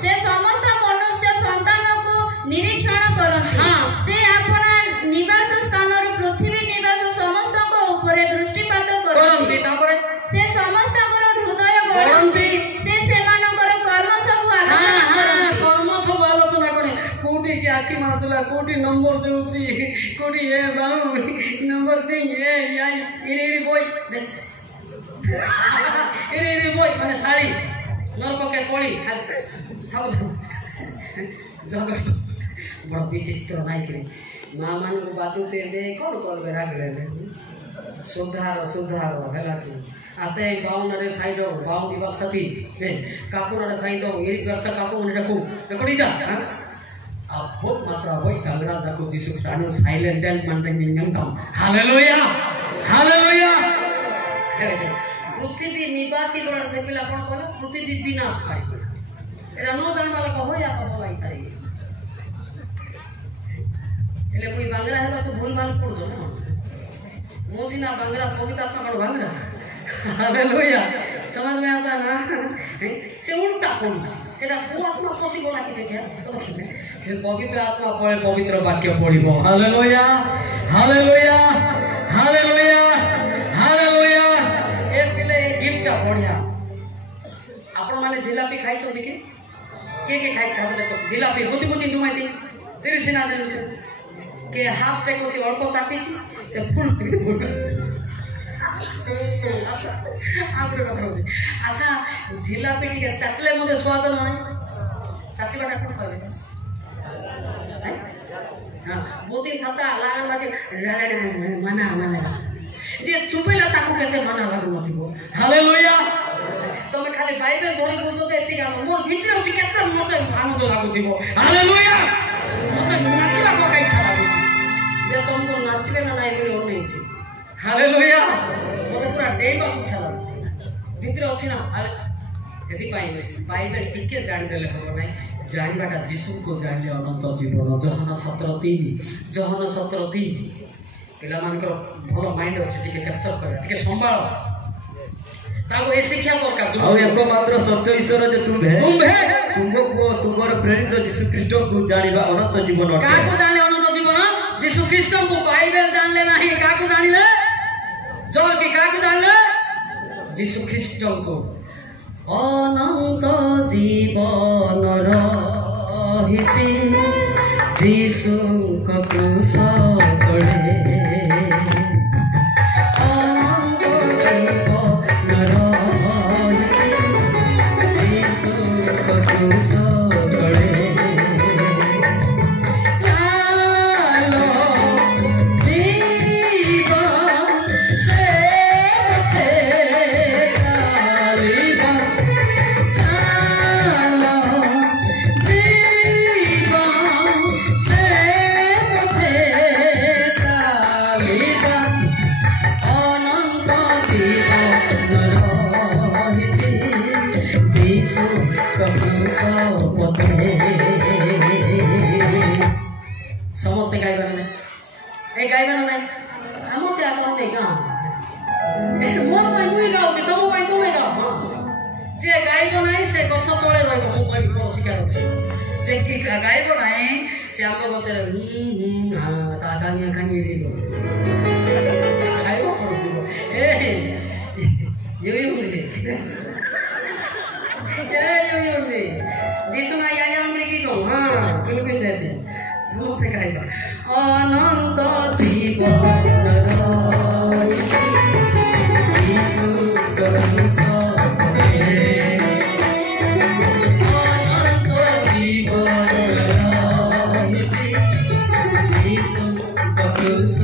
से समस्त मनुष्य संतान को निरीक्षण करନ୍ତି से अपना निवास स्थान पृथ्वी निवास समस्त को ऊपर दृष्टिपात करନ୍ତି तापर से समस्त को हृदय गढ़ନ୍ତି से सेमानकर कर्म सब आलोचना करे कोठी से आखि मारतला कोठी नंबर देउची कोठी ए बाऊ नंबर दे ए याई इरी बोय इरी बोय माने साड़ी नरक के कोली सब जगत बड़ विचित्र नाई करे मां मान को बातुते दे कोन करबे रागले सुधार हैला कि आते बाउन रे साइड बाउन दिबा सती दे काकुन रे साइड इरी करसा काकुन रे को देखोडी जा अब बहुत मात्रा होई तगड़ा दाको जीसस तानो साइलेंट एंड मेंटेनिंग नंगम हालेलुया हालेलुया पृथ्वी निवासी गण से पिला कोन कहले पृथ्वी विनाशकारी एला नो जान वाला कहो या तो बोलाई तारी एले कोई बांग्ला है तो भूल भाल पड़ जो ना मोसिना बांग्ला पवित्र आत्मा का बांग्ला हालेलुया समझ में आता ना से उल्टा कोन एला को आत्मा कोसी बोला कि क्या तो फिर पवित्र आत्मा पढ़े पवित्र वाक्य पढ़िबो हालेलुया हालेलुया हालेलुया हालेलुया एक पिले गिफ्ट बढ़िया आपण माने जिलापी खाइ छ देखि के खाइ खादले तो जिलापी बुति बुति दुमाइती 30 ना देनु के हाफ पे कोती अल्प चाटी छी से फुल अच्छा आपरे कथा अच्छा जिलापी टिके चाटले मते स्वाद नै चाटी बाटा कोन कहबे हां बुति छता लागन बाजे मना जे चुपेला ताकू केते मना लागु नथिबो हालेलुया তুমি খালি বাইবেল ধরি বুঝো তো এতি গান মোর ভিতরে হচ্ছে কেতে মতে আনন্দ লাগুতিব হালেলুয়া মতে নাচিবা কোকা ইচ্ছা লাগুছি যে তুমি নাচিবে না নাই বলে ওর নেইছি হালেলুয়া মতে পুরা ডেইবা ইচ্ছা লাগুছি ভিতরে ଅଛି না আরে ସେଥିପାଇଁ ବାଇବେଲ ଟିକେ ଜାଣିଦେଲେ ହେବ ନାହିଁ ଜାଣିବାଟା ଯୀଶୁଙ୍କୁ ଜାଣିଲେ ଅନନ୍ତ ଜୀବନ ଜହନ 17:3 ପିଲାମାନଙ୍କର ଭଲ ମାଇଣ୍ଡ ଅଛି ଟିକେ କ୍ୟାପଚର କରେ ଟିକେ ସମ୍ଭାଳ ତାକୁ ଏ ଶିକ୍ଷା ଦରକାର ଆଉ ଏକମାତ୍ର ସତ୍ୟ ଈଶ୍ୱର ଯେ ତୁମ୍ଭେ ତୁମକୁ ତୁମର ପ୍ରେରିତ ଯୀଶୁ ଖ୍ରୀଷ୍ଟଙ୍କୁ ଜାଣିବା ଅନନ୍ତ ଜୀବନ କାହାକୁ ଜାଣିଲେ ଅନନ୍ତ ଜୀବନ ଯୀଶୁ ଖ୍ରୀଷ୍ଟଙ୍କୁ ବାଇବେଲ ଜାଣିଲେ ନାହିଁ କାହାକୁ ଜାଣିଲେ ଜୋର କି କାହାକୁ ଜାଣିଲେ ଯୀଶୁ ଖ୍ରୀଷ୍ଟଙ୍କୁ ଅନନ୍ତ ଜୀବନ ରହିଛି ଯୀଶୁଙ୍କ କ୍ରୁଶ ତଳେ ଅନନ୍ତ ଜୀବନ ରହିଛି ଯୀଶୁଙ୍କ କ୍ରୁଶ ତଳେ ଚାଲ ଯିବା ସେ ସମସ୍ତେ ଗାଇବାର ନାହିଁ ଏ ଗାଇବାର ନାହିଁ ଆମ ତ୍ୟାଗ ନେଇ ଗାଁ ମୋ ପାଇଁ ମୁଇଁ ଗାଉଛି ତମ ପାଇଁ ତୁମେ ଗାଅ ଯିଏ ଗାଇବ ନାହିଁ ସେ ଗଛ ତଳେ ରହିବ ମୁଁ କହିବି ମୋର ଶିକାର ଅଛି ଯେ କି ଗାଇବ ନାହିଁ ସେ ଆମ ଗତରେ ତା କାନିଆ କାନି ଗାଇବ କରୁଥିବ ଦିଶୁନା ୟା କି କହୁ କିନ୍ତୁ ପିନ୍ଧେ ସମସ୍ତେ ଗାଇବା ଅନନ୍ତ ଜୀବନ ଯୀଶୁ କ୍ରୁଶ ଅନନ୍ତ ଜୀବନ ରହିଛି ଯୀଶୁ କ୍ରୁଶ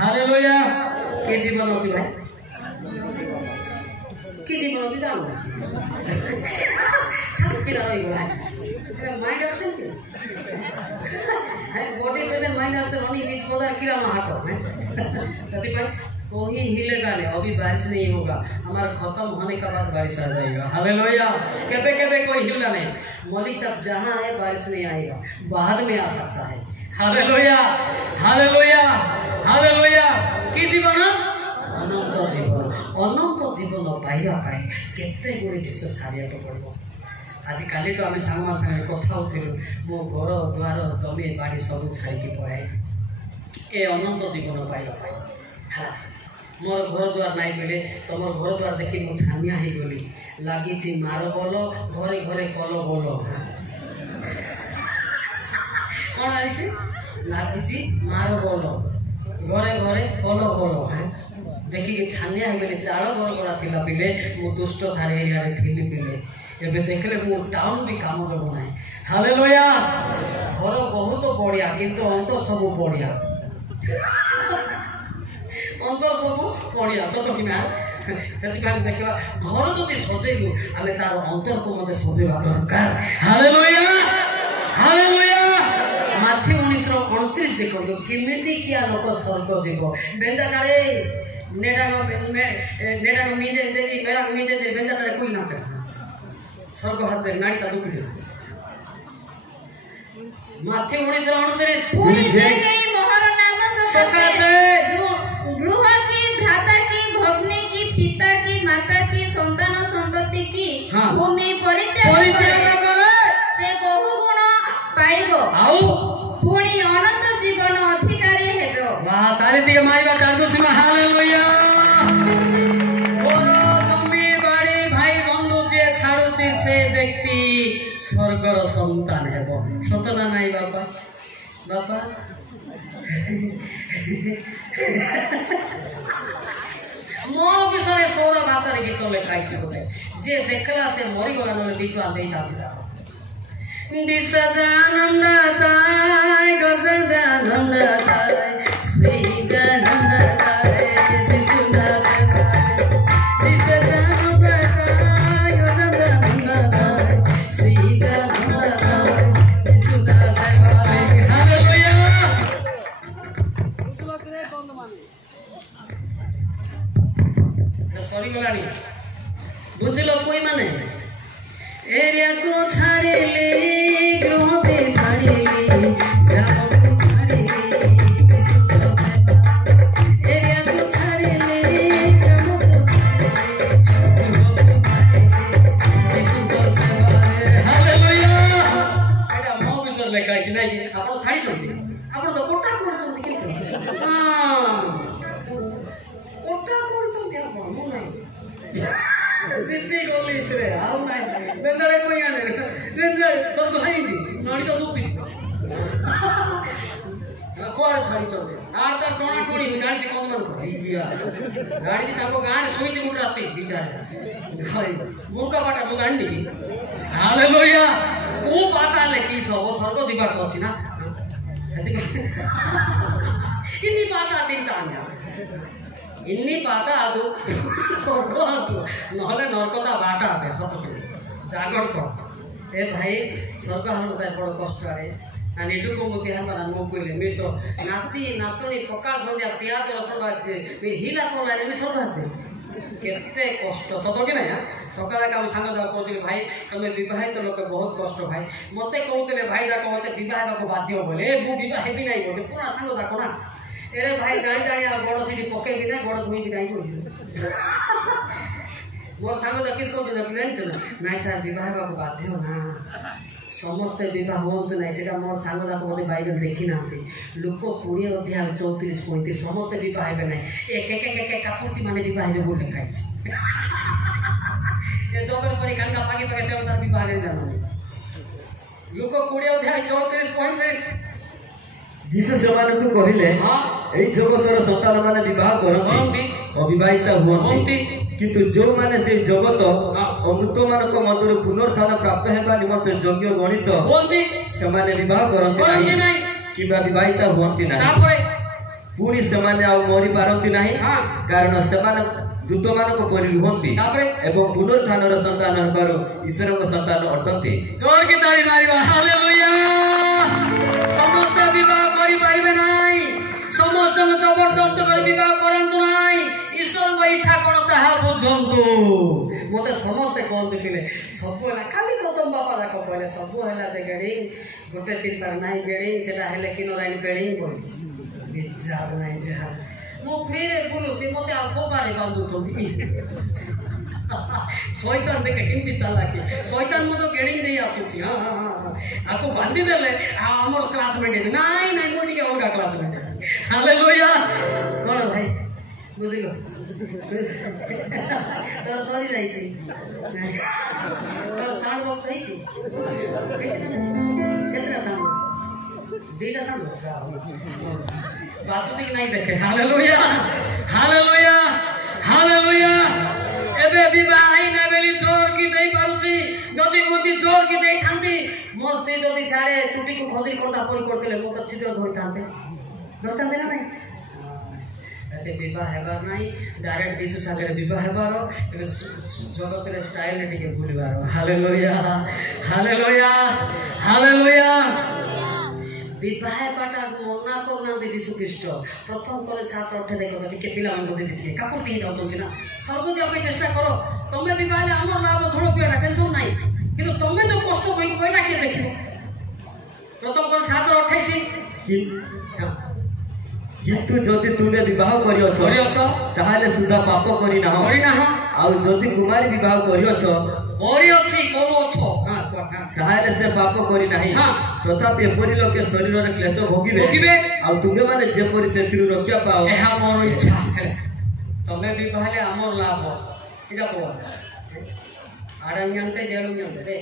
हालेलुया के जीवन अछि भाई के जीवन अछि जानो सब के रही भाई माइंड ऑप्शन के body present mind option only बीच पदर किरा ना हटो सती भाई कोई हिलेगा नहीं अभी बारिश नहीं होगा हमारा खत्म होने के बाद बारिश आ जाएगा हालेलुया केबे केबे कोई हिलना नहीं मौली साहब जहां है बारिश नहीं आएगा बाद में आ सकता है हालेलुया हालेलुया हालेलुया की जीवन अनंत जीवन पाइबा पाई केते गुडी जिनिस सारिया तो पड़बो आदि काली तो आमे सांग संगे कथा होथिलु मो घर द्वार जमी बाड़ी सब छाई के पळाई ए अनंत जीवन पाइबा पाई हाला मोर घर द्वार नाई बेले तमर घर द्वार देखि मो छानिया ही गली लागी छि मारो बोलो घरे घरे कलो बोलो कोन आइ छि लागी छि मारो बोलो घरे घरे कलो बोलो देखि के छानिया ही गली चाळ घर गड़ा थिला पिले मो दुष्ट थारे एरिया रे थिली पिले एबे देखले मो टाउन भी काम देबो नाही हालेलुया घर बहुत बढ़िया किंतु अंत सब बढ़िया अंतर सब पड़िया तो कि ना देखा घर जो सजेलु आम तार अंतर को मत सजेवा दरकार हालेलुया हालेलुया माथ्यू 19:29 देखो किमिति किया लोक स्वर्ग जीव बेंदा काले नेडानो मीदे देरी मेरा मीदे दे बेंदा काले कोई ना कर स्वर्ग हाथ दे नाड़ी का दुख दे माथ्यू 19:29 पूरी जय गई मोहर नाम सकाशे गृह की भ्राता की भग्नी की पिता की माता की संतान संतति की भूमि परित्याग करे से ଅଛି ସେ ବ୍ୟକ୍ତି ସ୍ୱର୍ଗର ସନ୍ତାନ ହେବ। ସତ ନା ନାଇଁ ବାପା? ବାପା ମୋର ବିଷୟରେ 16 ଭାଷାରେ ଗୀତ ଲେଖା ହେଇଛି ବୋଧେ। ଯିଏ ଦେଖିଲା ସେ ମରିଗଲା, ନହେଲେ ବିପା ଦେଇଥାନ୍ତି। Bisa jananda tai gorja jananda tai sei jananda tai disunda sekai bisa jananda tai gorja jananda tai sei jananda tai disunda sekai haleluya butuh kre kondo mane na sorry golani बुझलो कोई माने एरिया को छाड़ेले ग्रह पे छाड़ेले ग्राम को छाड़ेले area को छाड़ेले ग्राम को छाड़ेले hallelujah एटा मो विषय लेखा अछि नै आपण छाड़ी छथि आपण तो कोटा करछथि कि हां कोटा करछथि आपण मो नै जितने गोली इतने आओ ना बेंदरे कोई आने बेंदरे सब भाई जी नाड़ी तो दूध कोड़ छाड़ी चलते आर ता टोना टोनी गाड़ी से कौन मन कर दिया गाड़ी से ताको गाने सोई से मुड़ाते बेचारे भाई मुर्का बाटा मु गांडी की हालेलुया को बाटा ले की सब स्वर्ग दिबार को अछि ना इसी बाटा दिन तान्या इन्नी पाटा आदु स्वर्ग आदु नहले नरकता बाटा आबे सत जागड़ को ए भाई स्वर्ग हम ताय बड़ कष्ट आरे आ निडु को मते हमरा नो कोइले मे तो नाती नातनी सकाळ संध्या प्याज रसन बाते मे हिला को लाले मे सब हाते केते कष्ट सत कि नै सकाळ का संग जा कहतिले भाई तमे विवाहित लोक बहुत कष्ट भाई मते कहतिले भाई जा को मते विवाह को बाध्य बोले मु विवाह हेबी नै बोले पूरा संग जा कोना एरे भाई जानी जानी आ गोड़ सीटी पके भी ना गोड़ धुई भी नहीं कोई मोर सांग जा किस को दिन प्लान चला नाइ सर विवाह बाबू बाध्य हो ना समस्त विवाह होत नाही सेटा मोर सांग जा को बाइबल देखि नाते लोक 20 अध्याय 34 35 समस्त विवाह हेबे नाही एक एक एक एक कापुती माने विवाह हेबे बोल लिखाइ छै ए जोगर परी कांगा पागे पागे टेवतार विवाह रे जानो लोक 20 अध्याय 34 35 जीसस सेମାନଙ୍କୁ କହିଲେ ଏହି ଜଗତର ସନ୍ତାନମାନେ ବିବାହ କରନ୍ତି ଅବିବାହିତା ହୁଅନ୍ତି କିନ୍ତୁ ଯେଉଁମାନେ ସେହି ଜଗତ ଓ ମୃତମାନଙ୍କ ମଧ୍ୟରୁ ପୁନରୁତ୍ଥାନ ପ୍ରାପ୍ତ ହେବା ନିମନ୍ତେ ଯୋଗ୍ୟ ଗଣିତ ହୁଅନ୍ତି ସେମାନେ ବିବାହ କରନ୍ତି ନାହିଁ କିମ୍ବା ବିବାହିତା ହୁଅନ୍ତି ନାହିଁ ପୁଣି ସେମାନେ ଆଉ ମରିପାରନ୍ତି ନାହିଁ କାରଣ ସେମାନେ ଦୂତମାନଙ୍କ ପରି ରୁହନ୍ତି ଏବଂ ପୁନରୁତ୍ଥାନର ସନ୍ତାନ ହେବାରୁ ଈଶ୍ୱରଙ୍କ ସନ୍ତାନ ଅଟନ୍ତି। ଜୋରକି ତାଳି ମାରିବା ହାଲେଲୁୟା। समस्त विवाह करि पारिबे नाइ समस्त जबरदस्त कर विवाह करंतु नाइ ईश्वर को इच्छा कोन ताहा बुझंतु मते समस्त कोन देखिले सब होला खाली गौतम बाबा राख कहले सब होला जे गेडी गोटे चिंता नाइ गेडी सेटा हेले किनो राइन पेडी बोल विचार नाइ जे मो फेरे बोलुची मते आ कोगारे बांधु तो शैतान देखे केमती चालाकी शैतान मो तो गेडी नहीं आसुची हां हां आको बांधी देले हमर क्लासमेट नाइ नाइ मोटी के अलगा क्लासमेट हालेलुया कोन भाई बुझिलो तो सॉरी जाई छी तो साउंड बॉक्स है छी कितना साउंड बॉक्स देला साउंड बॉक्स बात तो नहीं देखे हालेलुया हालेलुया हालेलुया एबे विवाह ना बेली चोर की देई पारुची जदी मोती चोर की देई थांती मोर से जदी साडे छुट्टी को खदी कोंटा परि करतेले मो तो छिद्र धरि थांते ना नहीं एते विवाह हेबार नाही डायरेक्ट दिसु सागरे विवाह हेबार एबे जगत रे स्टाइल टिके भूलिबार हालेलुया हालेलुया हालेलुया विवाह पाटा मना करना दे यीशु ख्रीष्ट प्रथम करे छात्र उठे देखो टिके पिला मन दे दिए काकुती जाउतों ना सर्व जे अपने चेष्टा करो तमे विवाह ले हमर लाभ थोड़ो पिया टेंशन नाही किंतु तमे जो कष्ट होई कोइना के देखिबो प्रथम करे छात्र 28 किंतु जदि तुमे विवाह करियछ ताहाले सुधा पाप करि ना आउ जदि कुमारी विवाह करियछ ताहाले से पाप करि नाही तथापि एपरि लोके शरीर रे क्लेश भोगिबे आ तुमे माने जेपरि सेथिरु रक्षा पाओ एहा मोर इच्छा तमे विवाह ले हमर लाभ इजा को आड़ंगते जेलुंगते रे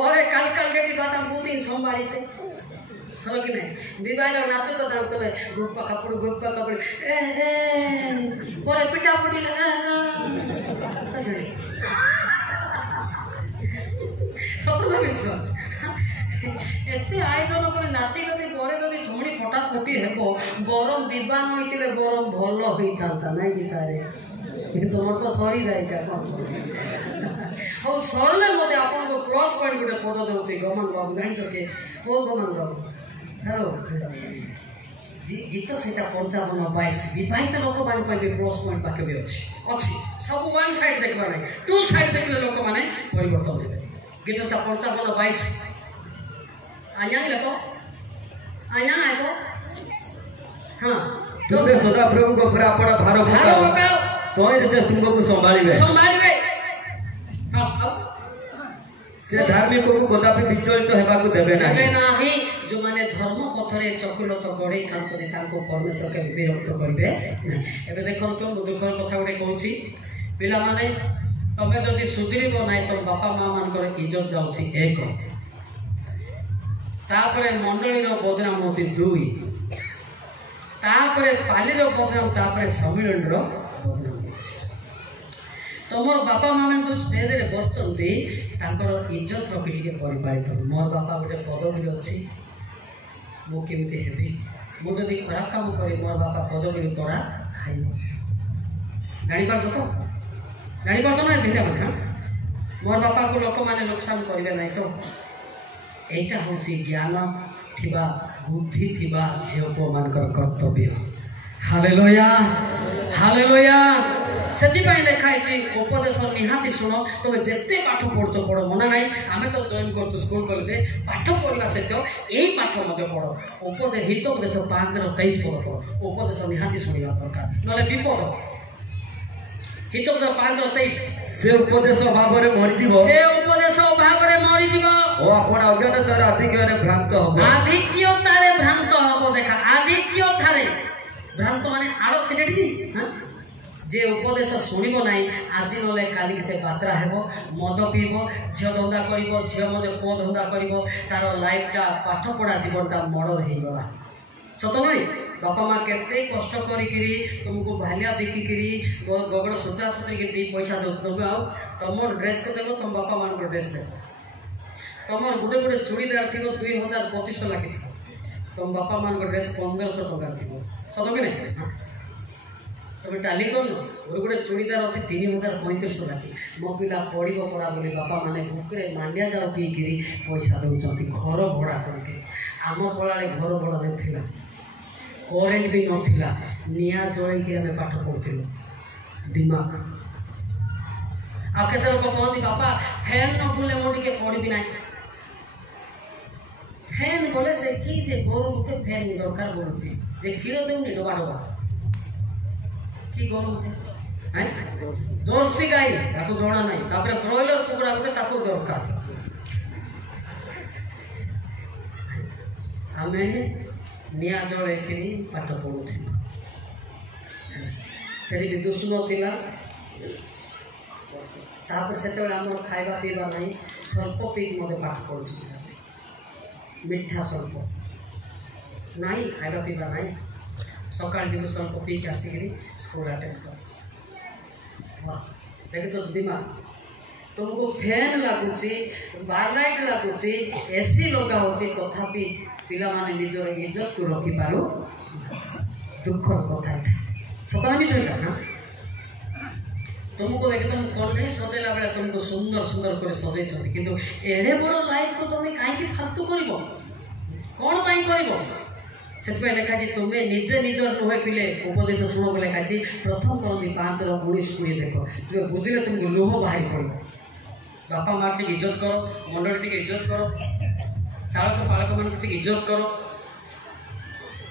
ओरे कल गेटी बात हम बहुत दिन संभालीते हलो कि नहीं विवाह नाचो तो दाम तबे गुप्पा कपड़ू ए ओरे पिटा पुटी लगा सतला बिछ एते आयोजन करे नाची गली परे गली धुणी फटा फुटी हेबो गरम विवाह होइतिले गरम भलो होइतांता नाही कि सारे तुम तो सरी जाए ଆଉ ସରିଲେ ମୋତେ ଆପଣଙ୍କ ପ୍ଲସ୍ ପଏଣ୍ଟ ଗୋଟେ ପଦ ଦେଉଛି ଗମନ ବାବୁ ଜାଣିଛ କି ଓ ଗମନ ବାବୁ ସାର୍ ଗୀତ ସେଇଟା 55-22 ବିବାହିତ ଲୋକମାନଙ୍କ ପାଇଁ ବି ପ୍ଲସ୍ ପଏଣ୍ଟ ପାଖେ ବି ଅଛି ସବୁ ୱାନ୍ ସାଇଡ୍ ଦେଖିବା ନାହିଁ ଟୁ ସାଇଡ୍ ଦେଖିଲେ ଲୋକମାନେ ପରିବର୍ତ୍ତନ ହେବେ ଗୀତ ସେଟା 55-22 ଆଜ୍ଞା ଲେଖ ଆଜ୍ଞା ଆଗ ହଁ ତୁମେ ସଦାପ୍ରଭୁଙ୍କ ଉପରେ ଆପଣ ଭାର ପକାଅ ତୋଇରେ ସେ ତୁମକୁ ସମ୍ଭାଳିବେ से धार्मिक को कदापि विचलित हेबाकु देबे नाही जो माने धर्म पथरे चकुलत गड़े खाते परमेश्वर के विरक्त करेंगे एवं देखो मु दुखर कथा गोटे कहूँ पिला माने तमें जदि सुधरब ना तुम बापा माँ मान इज्जत जाऊँगी 1 तापरे मंडली बदनाम होती 2 तापरे पाली बदनाम तापरे सम्मिलन बदनाम तुमर बापा माँ जो स्टेज रे बसती इज्जत रखी टे परिपालित मोर बापा गोटे पदवी अच्छी मुझे हेबी मुझे खराब काम कर मोर बापा पदवी तोड़ा खाइ जापार तो जापार ना भिड़ा मैंने मोर बापा को लोक मैंने नुकसान करेंगे ना तो यहाँ हूँ ज्ञान थिबा बुद्धि थिबा झील पुओ मान कर्तव्य हालेलुया हालेलुया से लिखाई उपदेश निहाती शुण तुम जिते पाठ पढ़ुच पढ़ मना ना आम तो जॉइन कर स्कूल कॉलेज पाठ पढ़ा सहित यही पाठ मत पढ़ उपदेश हितोपदेश 5-23 पद पढ़ उपदेश निहाती शुणा दरकार ना विपद हितोपदेश 5-23 से उपदेश भाव में मरीज अज्ञानतार आधिक्य भ्रांत हम देखा आधिक्य भ्रांत माने आड़प जे उपदेश शुणव ना आज ना काली से बात्रा हेब मद पीब झील धंदा कर झील मत पुओ धंदा कर तार लाइफटा पाठ पढ़ा जीवनटा मर्डर हो गला सत नहीं बापा माँ केते कष्ट करी तुमको भालिया बिकिकी गगड़ सुता सुतरी 2 पैसा दो तुम तुम ड्रेस को देव तुम बापा मान ड्रेस देव तुम गोटे गोटे चूड़ीदार थी 2025 लगे तुम बापा मान ड्रेस 1500 टका थी सत कि नहीं तुम टाली कर गोटे चूड़ीदार अच्छे 3035 लगे मो पिला पढ़ पड़ा बोली बापा मैंने बुकरे मांडिया जाओ पीकि पैसा दौरान घर भड़ा करके आम पड़ा घर भड़ा नहीं करेन्ट भी नाला निआ जलैक आम पाठ पढ़ुलु दिमाग आते लोक कहती बापा फैन न बुले मुझे पढ़ी ना फैन बोले से कि गोरु गुटे फैन दरकार पड़ुची जे क्षीर देनी डबा डबा कि गोरु जर्सी गाई ताको जणा ना ब्रॉयलर कुकुड़ा गोटे ताको दरकार आम निआ जलैक पाठ पढ़ुल फिर विद्युत नाला से खाଇବା पीवा ना स्वल्प पीक मत पाठ पढ़ु मीठा स्वल्प ना खाଇବା पीवा ना सकाल जीव स्वल्प पीक आसिक स्कूल अटेंड कर देख तो दिमाग तुमको फैन लगुच बारलाइट लगुच एसी लगा तथापि पिला माने निजर इज्जत को रखी पारो दुखर कथा सतना भी चलता ना तुमको देखे तुम कौन सजेला बेला तुमको सुंदर सुंदर कर सजे किंतु एड़े बड़ लाइफ को तुम कहीं फालतू कर कौन से लिखाई तुम्हें निजे निजर नुहे पिले उपदेश शुण को लिखाई प्रथम करती 5-19 देख तुम्हें बुझे तुमको लुह बाहर पड़ो बापा माँ टी इज्जत कर मंडली टी इज्जत कर चालक पालक मान इज्जत कर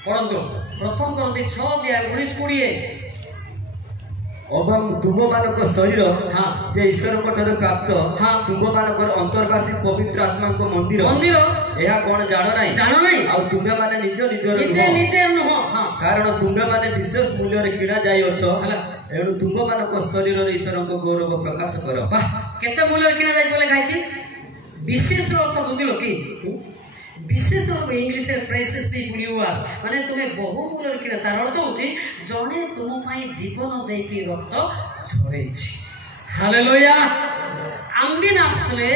पढ़ो प्रथम करती 6-19-20 ଏବଂ ତୁମମାନଙ୍କ ଶରୀର ହଁ ଯେ ଈଶ୍ୱରଙ୍କ ଠାରୁ ପ୍ରାପ୍ତ ହଁ ତୁମମାନଙ୍କର ଅନ୍ତର୍ବାସୀ ପବିତ୍ର ଆତ୍ମାଙ୍କ ମନ୍ଦିର ଏହା କଣ ଜାଣ ନାହିଁ ଆଉ ତୁମେମାନେ ନିଜ ନିଜର ନୁହଁ କାରଣ ତୁମେମାନେ ବିଶେଷ ମୂଲ୍ୟରେ କିଣା ଯାଇଅଛ ଏଣୁ ତୁମମାନଙ୍କ ଶରୀରରେ ଈଶ୍ୱରଙ୍କ ଗୌରବ ପ୍ରକାଶ କର। କେତେ ମୂଲ୍ୟରେ କିଣା ଯାଇଛି ବୋଲେ ଖାଇଛି ବିଶେଷ ଅର୍ଥ ବୁଝିଲ କି ବିଶେଷ ଇଂଲିଶ ପ୍ରେସିୟସ୍ ପିପୁଲ ୟୁ ଆର୍ ମାନେ ତୁମେ ବହୁ ମୂଲ୍ୟରେ କିଣା ତାର ଅର୍ଥ ହଉଛି ଜଣେ ତୁମ ପାଇଁ ଜୀବନ ଦେଇକି ରକ୍ତ ଝରେଇଛି। ହାଲେଲୁୟା ଆମ୍ବିନ ଆପସଲେ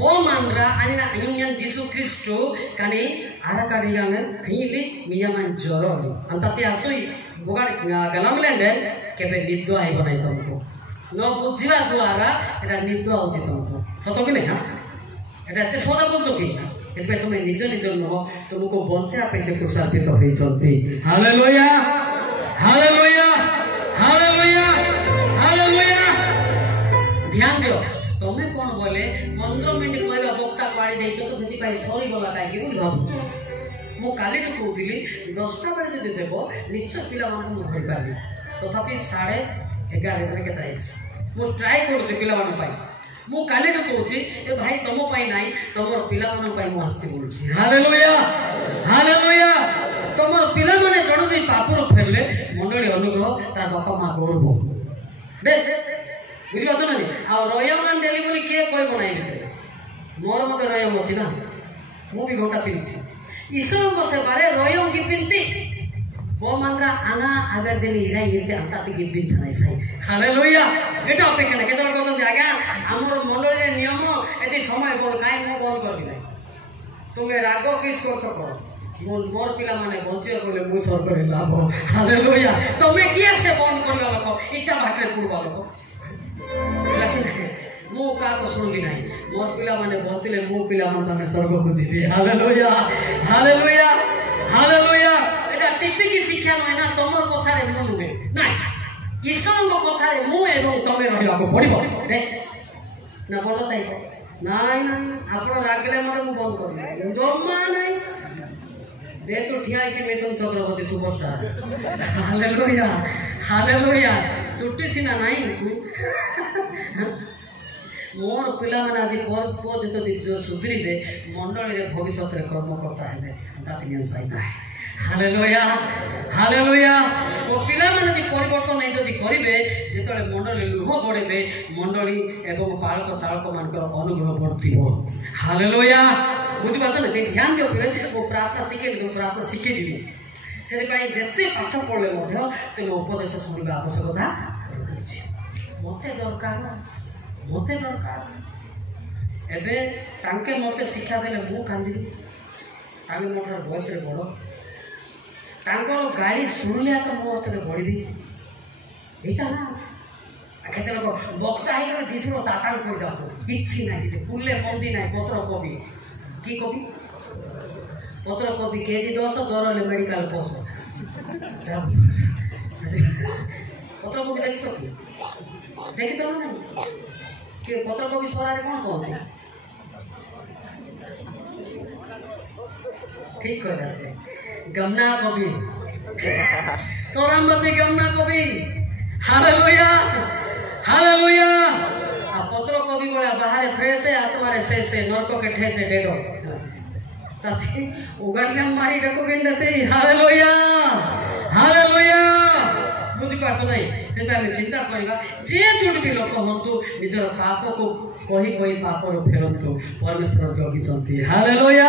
Bomandra anina anyungan Jesu Kristo kani ara kadilangan phili miyaman joroli antati asui bukan galamlende kebe niddo ai banai tomko no buddhiba द्वारा এটা নিদ্রা উচিত তোমাকে সত কি না এটা এত সোজা বলছো কি এতে তুমি নিজ নিজ নহ তোমাকে বঞ্চা পেছে প্রসারিত হইছন্তি। হালেলুয়া হালেলুয়া হালেলুয়া হালেলুয়া ধ্যান দিও তুমি কোন বলে 15 মিনিট কইবা বক্তা পাড়ি দেইছ তো সেটি পাই সরি গলা কাই কি ভাবছো মু কালিটু কହୁଥିଲି 10টা বেলে যদি দেব নিশ্চয় পিলা মানুষ ধরি পারবি তথাপি 11:30 রে কেতা আছে মু ট্রাই করছি পিলা মানুষ পাই মু কালিটু কହୁଛି এ ভাই তম পাই নাই তমর পিলা মানুষ পাই মু আসছি বলছি। হালেলুয়া হালেলুয়া তমর পিলা মানে জনদি পাপରୁ ফেরলে মণ্ডলী অনুগ্রহ তার বাপা মা গৌরব দে বুঝিপারছ না আর রয়ঙ্গান ডেলি বলি কে কইব নাই ভিতরে মোর মতে রয়ঙ্গ ଅଛି না ମୁଁ ବି ଘଣ୍ଟା ପିନ୍ଧୁଛି ଈଶ୍ୱରଙ୍କ ସେବାରେ ରୟଙ୍ଗି ପିନ୍ଧି ବୋମାନ୍ରା ଆନା ଆଗର ଦିନ ଇରା ଇରକେ ଆନ୍ତା ଟିକେ ପିନ୍ଧ ନାହିଁ ସାଇ। ହାଲେଲୁୟା এটা অপেক্ষা না কেতন কতନ୍ତି আজ্ঞା ଆମର ମଣ୍ଡଳୀରେ ନିୟମ ଏତେ ସମୟ ବନ୍ଦ କାଇଁ ମୁଁ ବନ୍ଦ କରିବି ନାହିଁ ତୁମେ ରାଗ କିସ୍ କରୁଛ କର মোর পিলা মানে বঞ্চিত করলে মুই সরকারি লাভ। হালেলুয়া তুমি কিয়ে সে বন্ধ করবা লোক ইটা বাটরে পুরবা লোক ମୁଁ କାହାକୁ ଶୁଣିବି ନାହିଁ ମୋର ପିଲାମାନେ ବଞ୍ଚିଲେ ମୁଁ ପିଲାମାନଙ୍କ ସାଙ୍ଗେ ସ୍ୱର୍ଗକୁ ଯିବି। ହାଲେଲୁୟା ହାଲେଲୁୟା ହାଲେଲୁୟା ଏଟା ଟିପିକି ଶିକ୍ଷା ନୁହେଁ ନା ତମର କଥାରେ ମୁଁ ନୁହେଁ ନାଇଁ ଈଶ୍ୱରଙ୍କ କଥାରେ ମୁଁ ଏବଂ ତମେ ରହିବାକୁ ପଡ଼ିବ ନା ଭଲ ଥାଇବ ନାଇଁ ନାଇଁ ଆପଣ ରାଗିଲେ ମତେ ମୁଁ ବନ୍ଦ କରିବି ଜମା ନାହିଁ ଯେହେତୁ ଠିଆ ହେଇଛି ମିଥୁନ ଚକ୍ରବର୍ତ୍ତୀ ସୁପରଷ୍ଟାର। ହାଲେଲୁୟା ହାଲେଲୁୟା ଚୁଟି ସିନା ନାହିଁ मोर पिला माने आदि पुओ जति सुधरिबे मंडली रे भविष्य रे कर्मकर्ता हेबे दातिनियन साइता है। हालेलुया हालेलुया ओ पिला माने जि परिवर्तन नै जदि करिवे जेतले मंडली लुह गड़ेबे मंडली एवं पालक चालक मानकर अनुग्रह बढ़थिबो। हालेलुया बुझि पाछ ने ध्यान दियो पिले ओ प्रार्थना शिखे दिबो से पाई जते पाठ पढले मध्य तेनो उपदेश सुनिबा आवश्यकता अछि मते दरकार मते दरकार एबे तांके मते शिक्षा देले मु कांदिबी तांके मोठार बयस रे बड़ तांकर गाड़ी सुनले तो मो मते बढिबी एटा ना केते लोक बक्ता हे गले दिसरो ताताल कोइ जातो किछि नाही जे फुलले मंदी नाही पत्र कवि की कवि पत्र कवि केजी 10 जरले मेडिकल पोस पत्र कवि देखिছো কি देखि तो नहीं के पत्र कवि स्वरारे कौन कहते ठीक कहला से गमना कवि स्वरामती गमना कवि। हालेलुया हालेलुया आ पत्र कवि बोला बाहर फ्रेश है आत्मा रे से नरक के ठेसे डेडो ताते उगालिया मारी रको बिंडते। हालेलुया हालेलुया बुझी पारतो नहीं सेटा में चिंता करबा जे जोड भी लोक हंतु निजर पाप को कहि पाप रो फेरंतु परमेश्वर जगी चंती। हालेलुया।